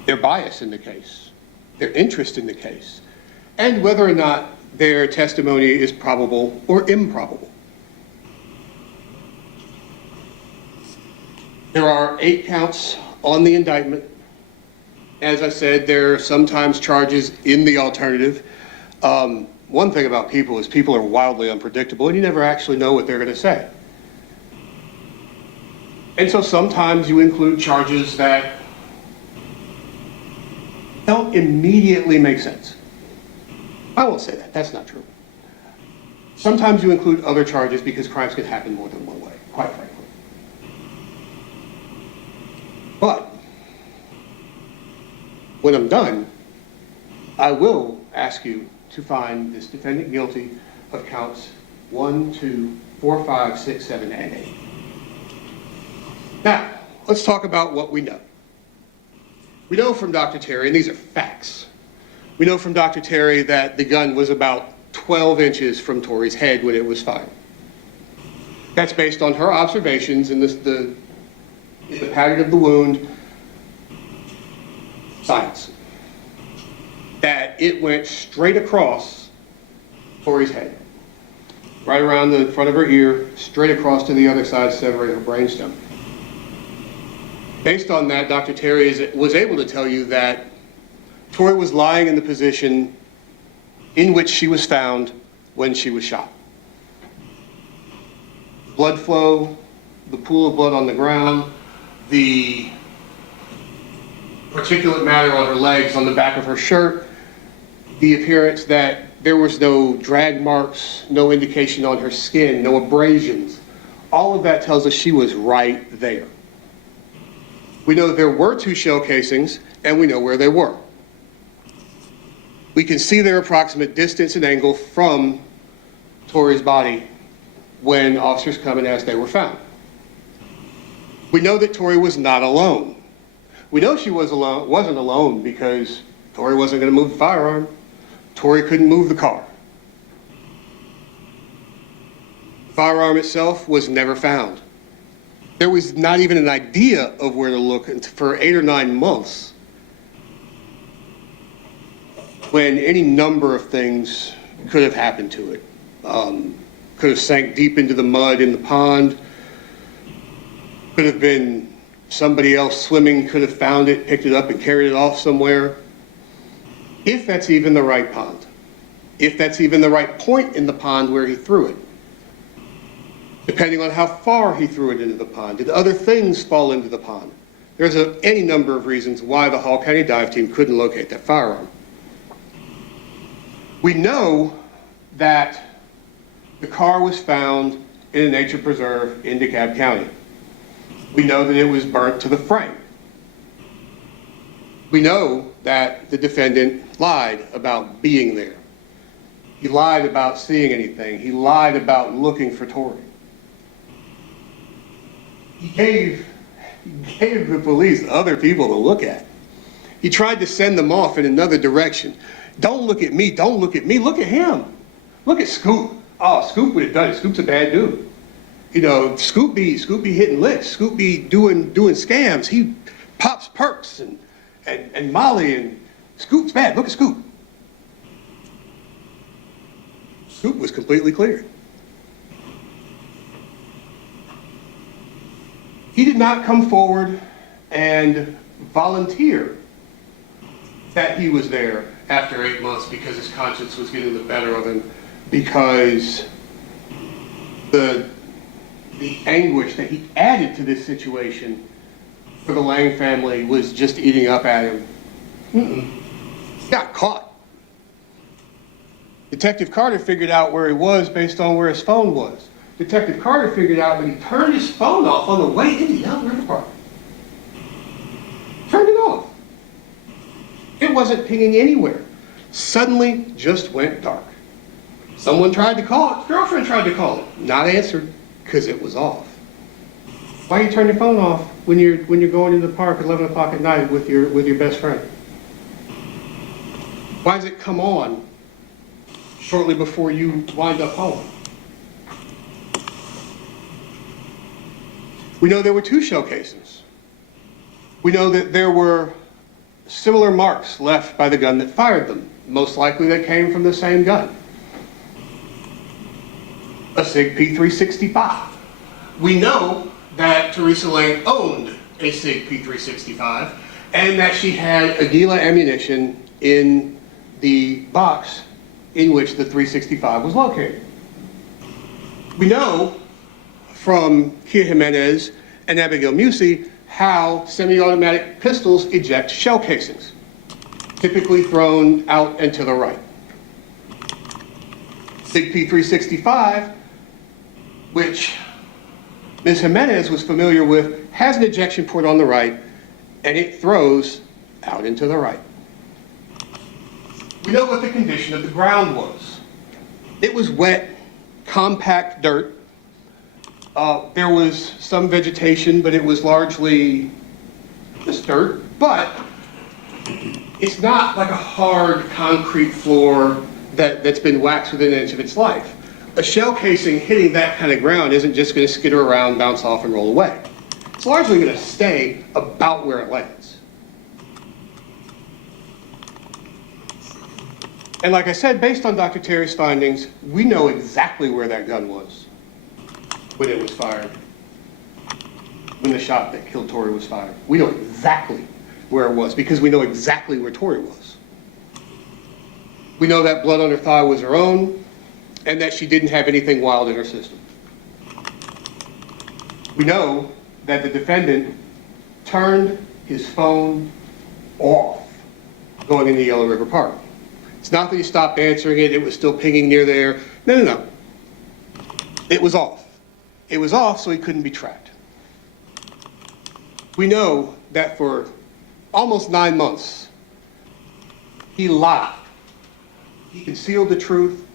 their bias in the case, their interest in the case, and whether or not their testimony is probable or improbable. There are 8 counts on the indictment. As I said, there are sometimes charges in the alternative. One thing about people is people are wildly unpredictable and you never actually know what they're going to say. And so sometimes you include charges that don't immediately make sense. I won't say that, that's not true. Sometimes you include other charges because crimes can happen more than one way, quite frankly. But when I'm done, I will ask you to find this defendant guilty of counts 1, 2, 4, 5, 6, 7, and 8. Now, let's talk about what we know. We know from Dr. Terry, and these are facts, we know from Dr. Terry that the gun was about 12 inches from Tori's head when it was fired. That's based on her observations in the pattern of the wound, science. That it went straight across Tori's head, right around the front of her ear, straight across to the other side, severing her brainstem. Based on that, Dr. Terry was able to tell you that Tori was lying in the position in which she was found when she was shot. blood flow, the pool of blood on the ground, the particulate matter on her legs, on the back of her shirt, the appearance that there was no drag marks, no indication on her skin, no abrasions. All of that tells us she was right there. We know there were 2 shell casings, and we know where they were. We can see their approximate distance and angle from Tori's body when officers come and ask they were found. We know that Tori was not alone. We know she wasn't alone because Tori wasn't going to move the firearm. Tori couldn't move the car. The firearm itself was never found. There was not even an idea of where to look for 8 or 9 months, when any number of things could have happened to it. Could have sank deep into the mud in the pond, could have been somebody else swimming, could have found it, picked it up, and carried it off somewhere. If that's even the right pond, if that's even the right point in the pond where he threw it, depending on how far he threw it into the pond. Did other things fall into the pond? There's any number of reasons why the Hall County Dive Team couldn't locate that firearm. We know that the car was found in a nature preserve in DeKalb County. We know that it was burnt to the frame. We know that the defendant lied about being there. He lied about seeing anything. He lied about looking for Tori. He gave the police other people to look at. He tried to send them off in another direction. Don't look at me, don't look at me, look at him. Look at Scoop. Oh, Scoop would have done it. Scoop's a bad dude. You know, Scoop be hitting licks. Scoop be doing scams. He pops perks and Molly, and Scoop's bad. Look at Scoop. Scoop was completely cleared. He did not come forward and volunteer that he was there after 8 months because his conscience was getting the better of him, because the anguish that he added to this situation for the Lang family was just eating up at him. He got caught. Detective Carter figured out where he was based on where his phone was. Detective Carter figured out when he turned his phone off on the way into the Elk River Park. Turned it off. It wasn't pinging anywhere. Suddenly, just went dark. Someone tried to call it. His girlfriend tried to call it. Not answered, because it was off. Why you turn your phone off when you're going into the park at 11 o'clock at night with your best friend? Why does it come on shortly before you wind up home? We know there were 2 shell casings. We know that there were similar marks left by the gun that fired them. Most likely they came from the same gun. A SIG P365. We know that Teresa Lang owned a SIG P365 and that she had Aguila ammunition in the box in which the 365 was located. We know from Kia Jimenez and Abigail Musey how semi-automatic pistols eject shell casings, typically thrown out and to the right. SIG P365, which Ms. Jimenez was familiar with, has an ejection port on the right, and it throws out into the right. We know what the condition of the ground was. It was wet, compact dirt. There was some vegetation, but it was largely just dirt. But it's not like a hard concrete floor that's been waxed within an inch of its life. A shell casing hitting that kind of ground isn't just going to skitter around, bounce off, and roll away. It's largely going to stay about where it lands. And like I said, based on Dr. Terry's findings, we know exactly where that gun was when it was fired, when the shot that killed Tori was fired. We know exactly where it was because we know exactly where Tori was. We know that blood on her thigh was her own and that she didn't have anything wild in her system. We know that the defendant turned his phone off going into Yellow River Park. It's not that he stopped answering it, it was still pinging near there. No. It was off. It was off so he couldn't be tracked. We know that for almost 9 months, he lied. He concealed the truth.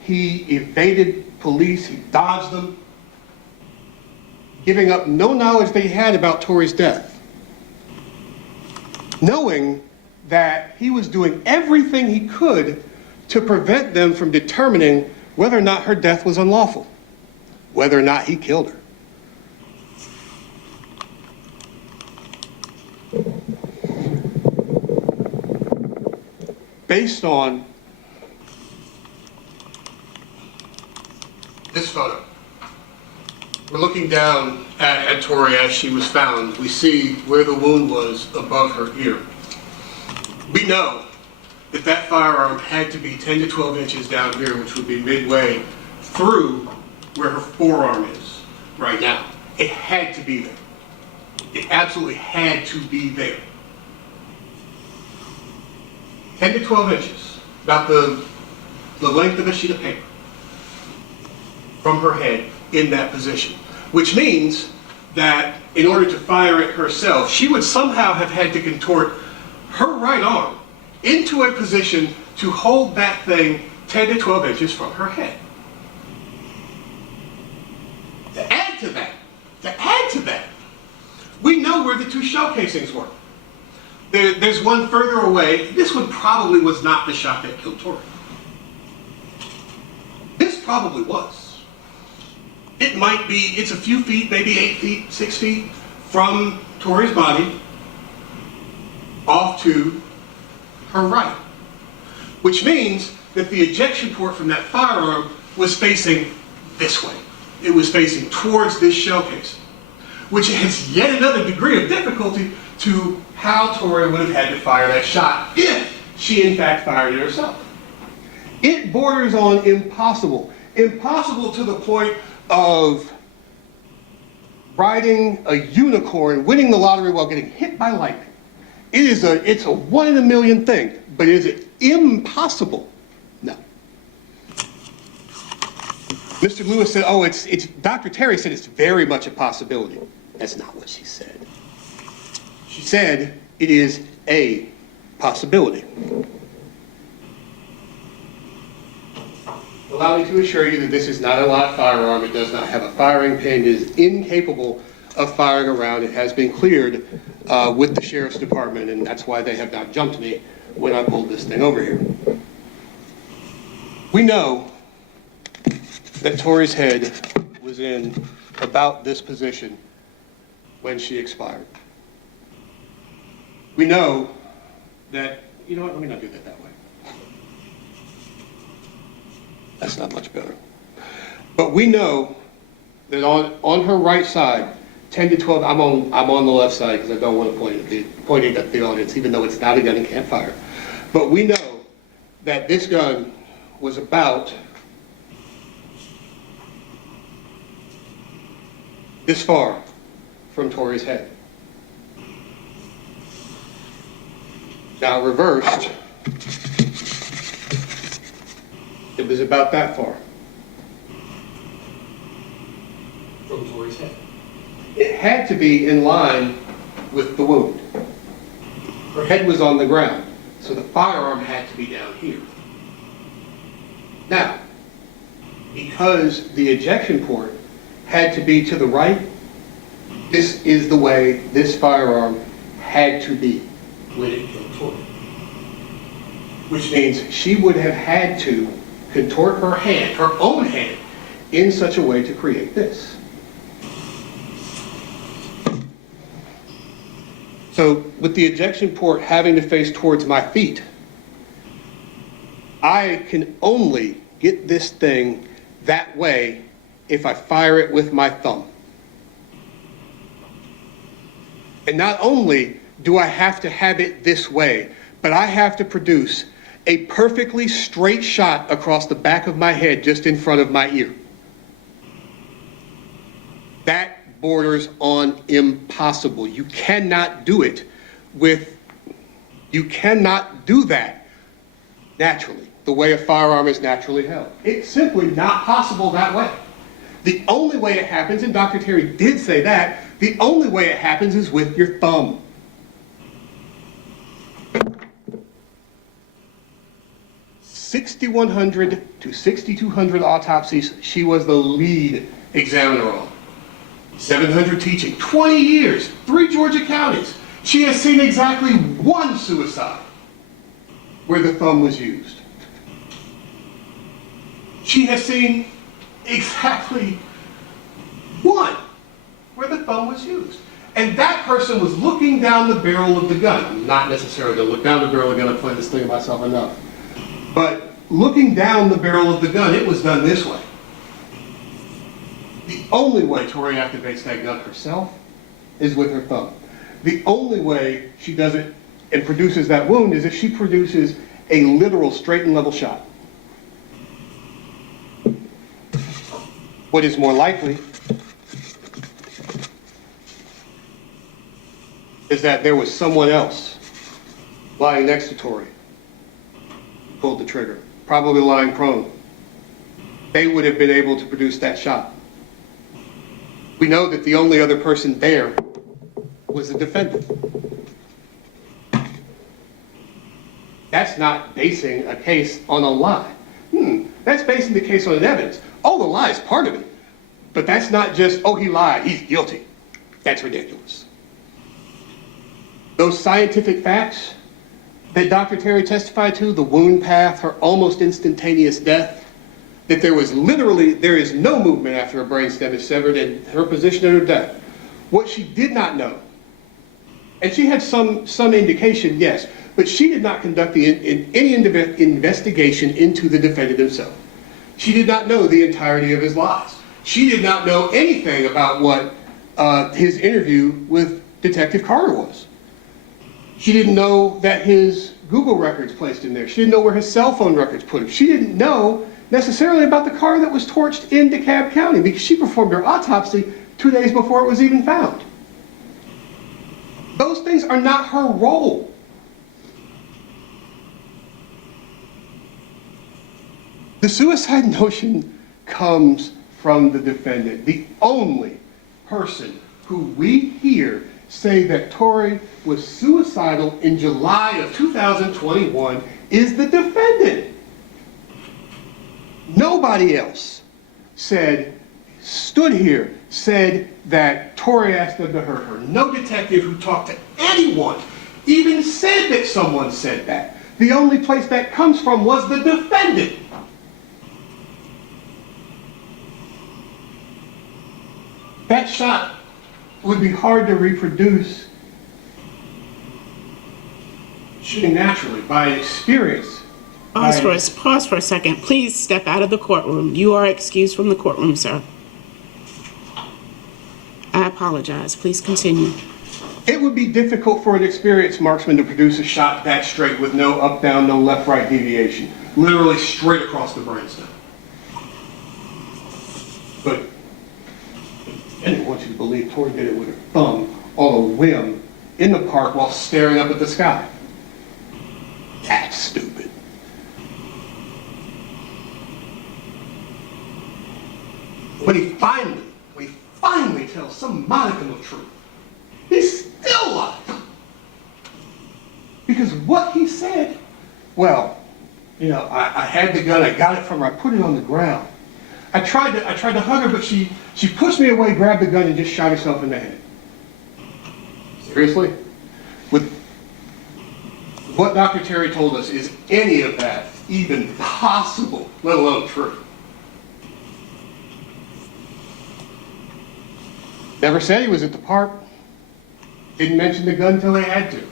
He evaded police. He dodged them, giving up no knowledge that he had about Tori's death, knowing that he was doing everything he could to prevent them from determining whether or not her death was unlawful, whether or not he killed her. Based on this photo, we're looking down at Tori as she was found. We see where the wound was above her ear. We know that that firearm had to be 10 to 12 inches down here, which would be midway through where her forearm is right now. It had to be there. It absolutely had to be there. 10 to 12 inches, about the length of a sheet of paper from her head in that position, which means that in order to fire it herself, she would somehow have had to contort her right arm into a position to hold that thing 10 to 12 inches from her head. To add to that, we know where the two shell casings were. There's one further away. This one probably was not the shot that killed Tori. This probably was. It might be, it's a few feet, maybe 8 feet, 6 feet from Tori's body off to her right, which means that the ejection port from that firearm was facing this way. It was facing towards this shell casing, which adds yet another degree of difficulty to how Tori would have had to fire that shot if she in fact fired it herself. It borders on impossible. Impossible to the point of riding a unicorn, winning the lottery while getting hit by lightning. It's a 1 in a million thing, but is it impossible? No. Mr. Lewis said, oh, Dr. Terry said it's very much a possibility. That's not what she said. She said it is a possibility. Allow me to assure you that this is not a live firearm. It does not have a firing pin. It is incapable of firing a round. It has been cleared with the Sheriff's Department, and that's why they have not jumped me when I pulled this thing over here. We know that Tori's head was in about this position when she expired. We know that, you know what, let me not do that way. That's not much better. But we know that on her right side, 10 to 12, I'm on the left side because I don't want to pointing at the audience, even though it's not a gun and can't fire. But we know that this gun was about this far from Tori's head. Now reversed, it was about that far from Tori's head. It had to be in line with the wound. Her head was on the ground, so the firearm had to be down here. Now, because the ejection port had to be to the right, this is the way this firearm had to be when it killed Tori. Which means she would have had to contort her hand, her own hand, in such a way to create this. So with the ejection port having to face towards my feet, I can only get this thing that way if I fire it with my thumb. And not only do I have to have it this way, but I have to produce a perfectly straight shot across the back of my head just in front of my ear. That borders on impossible. You cannot do it you cannot do that naturally, the way a firearm is naturally held. It's simply not possible that way. The only way it happens, and Dr. Terry did say that, the only way it happens is with your thumb. $6,100 to $6,200 autopsies she was the lead examiner on. 700 teaching, 20 years, 3 Georgia counties. She has seen exactly 1 suicide where the thumb was used. She has seen exactly 1 where the thumb was used. And that person was looking down the barrel of the gun. I'm not necessarily going to look down the barrel of the gun and play this thing myself enough. But looking down the barrel of the gun, it was done this way. The only way Tori activates that gun herself is with her thumb. The only way she does it and produces that wound is if she produces a literal straight and level shot. What is more likely is that there was someone else lying next to Tori who pulled the trigger, probably lying prone. They would have been able to produce that shot. We know that the only other person there was the defendant. That's not basing a case on a lie. That's basing the case on an evidence. Oh, the lie is part of it. But that's not just, oh, he lied, he's guilty. That's ridiculous. Those scientific facts that Dr. Terry testified to, the wound path, her almost instantaneous death, that there is no movement after a brainstem is severed and her position at her death. What she did not know, and she had some indication, yes, but she did not conduct any investigation into the defendant himself. She did not know the entirety of his lies. She did not know anything about what his interview with Detective Carter was. She didn't know that his Google records placed in there. She didn't know where his cell phone records put him. She didn't know necessarily about the car that was torched in DeKalb County because she performed her autopsy 2 days before it was even found. Those things are not her role. The suicide notion comes from the defendant. The only person who we hear say that Tori was suicidal in July of 2021 is the defendant. Nobody else stood here, said that Tori asked them to hurt her. No detective who talked to anyone even said that someone said that. The only place that comes from was the defendant. That shot would be hard to reproduce shooting naturally by experience. Pause for a second. Please step out of the courtroom. You are excused from the courtroom, sir. I apologize. Please continue. It would be difficult for an experienced marksman to produce a shot that straight with no up, down, no left, right deviation. Literally straight across the brainstem. But anyone wants you to believe Tori did it with her thumb on a whim in the park while staring up at the sky. That's stupid. When he finally tells some modicum of truth, he still lies. Because what he said, well, I had the gun, I got it from her, I put it on the ground. I tried to hug her, but she pushed me away, grabbed the gun, and just shot herself in the head. Seriously? With what Dr. Terry told us, is any of that even possible, let alone true? Never said he was at the park. Didn't mention the gun till he had to.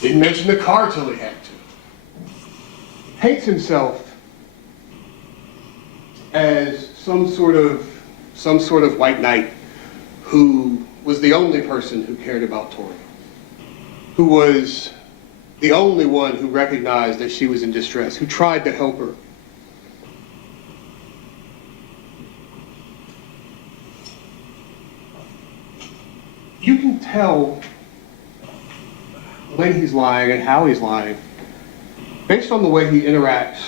Didn't mention the car till he had to. Paints himself as some sort of white knight who was the only person who cared about Tori, who was the only one who recognized that she was in distress, who tried to help her. tell when he's lying and how he's lying based on the way he interacts,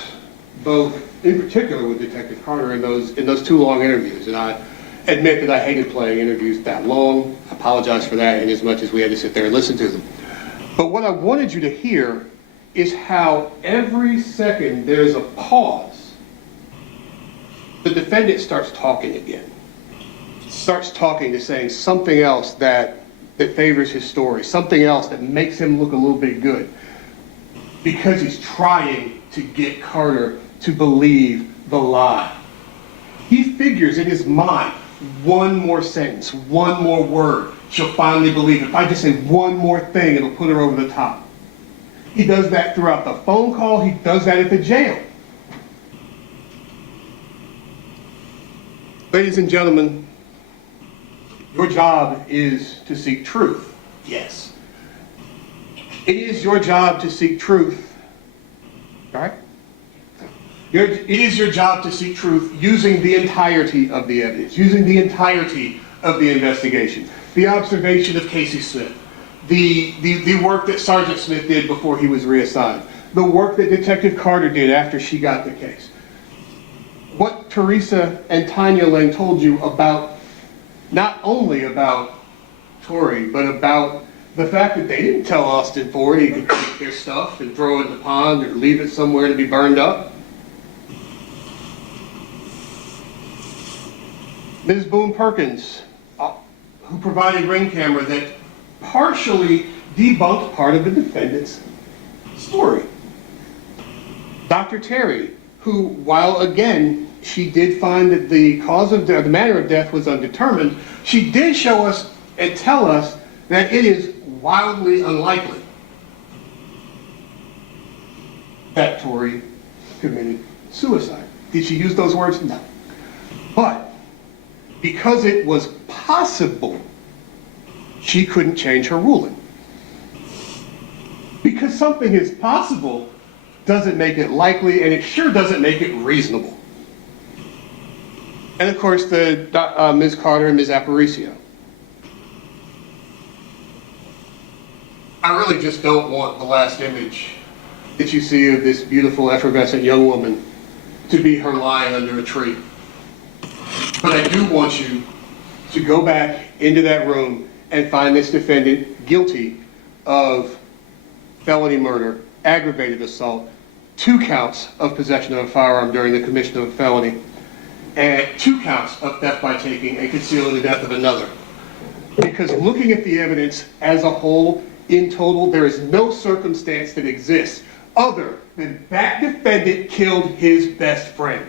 both in particular with Detective Carter in those 2 long interviews. And I admit that I hated playing interviews that long. I apologize for that in as much as we had to sit there and listen to them. But what I wanted you to hear is how every second there's a pause, the defendant starts talking again. Starts talking to saying something else that favors his story, something else that makes him look a little bit good. Because he's trying to get Carter to believe the lie. He figures in his mind, one more sentence, one more word, she'll finally believe it. If I just say one more thing, it'll put her over the top. He does that throughout the phone call. He does that at the jail. Ladies and gentlemen, your job is to seek truth. Yes. It is your job to seek truth. All right? It is your job to seek truth using the entirety of the evidence, using the entirety of the investigation, the observation of Casey Smith, the work that Sergeant Smith did before he was reassigned, the work that Detective Carter did after she got the case. What Teresa and Tanya Lang told you about, not only about Tori, but about the fact that they didn't tell Austin Ford he could take their stuff and throw it in the pond or leave it somewhere to be burned up. Ms. Boone Perkins, who provided ring camera that partially debunked part of the defendant's story. Dr. Terry, who, while again, she did find that the cause of death, the manner of death was undetermined, she did show us and tell us that it is wildly unlikely that Tori committed suicide. Did she use those words? No. But because it was possible, she couldn't change her ruling. Because something is possible doesn't make it likely, and it sure doesn't make it reasonable. And of course, Ms. Carter and Ms. Aparicio. I really just don't want the last image that you see of this beautiful, effervescent young woman to be her lying under a tree. But I do want you to go back into that room and find this defendant guilty of felony murder, aggravated assault, 2 counts of possession of a firearm during the commission of a felony, and 2 counts of theft by taking and concealing the death of another. Because looking at the evidence as a whole, in total, there is no circumstance that exists other than that defendant killed his best friend.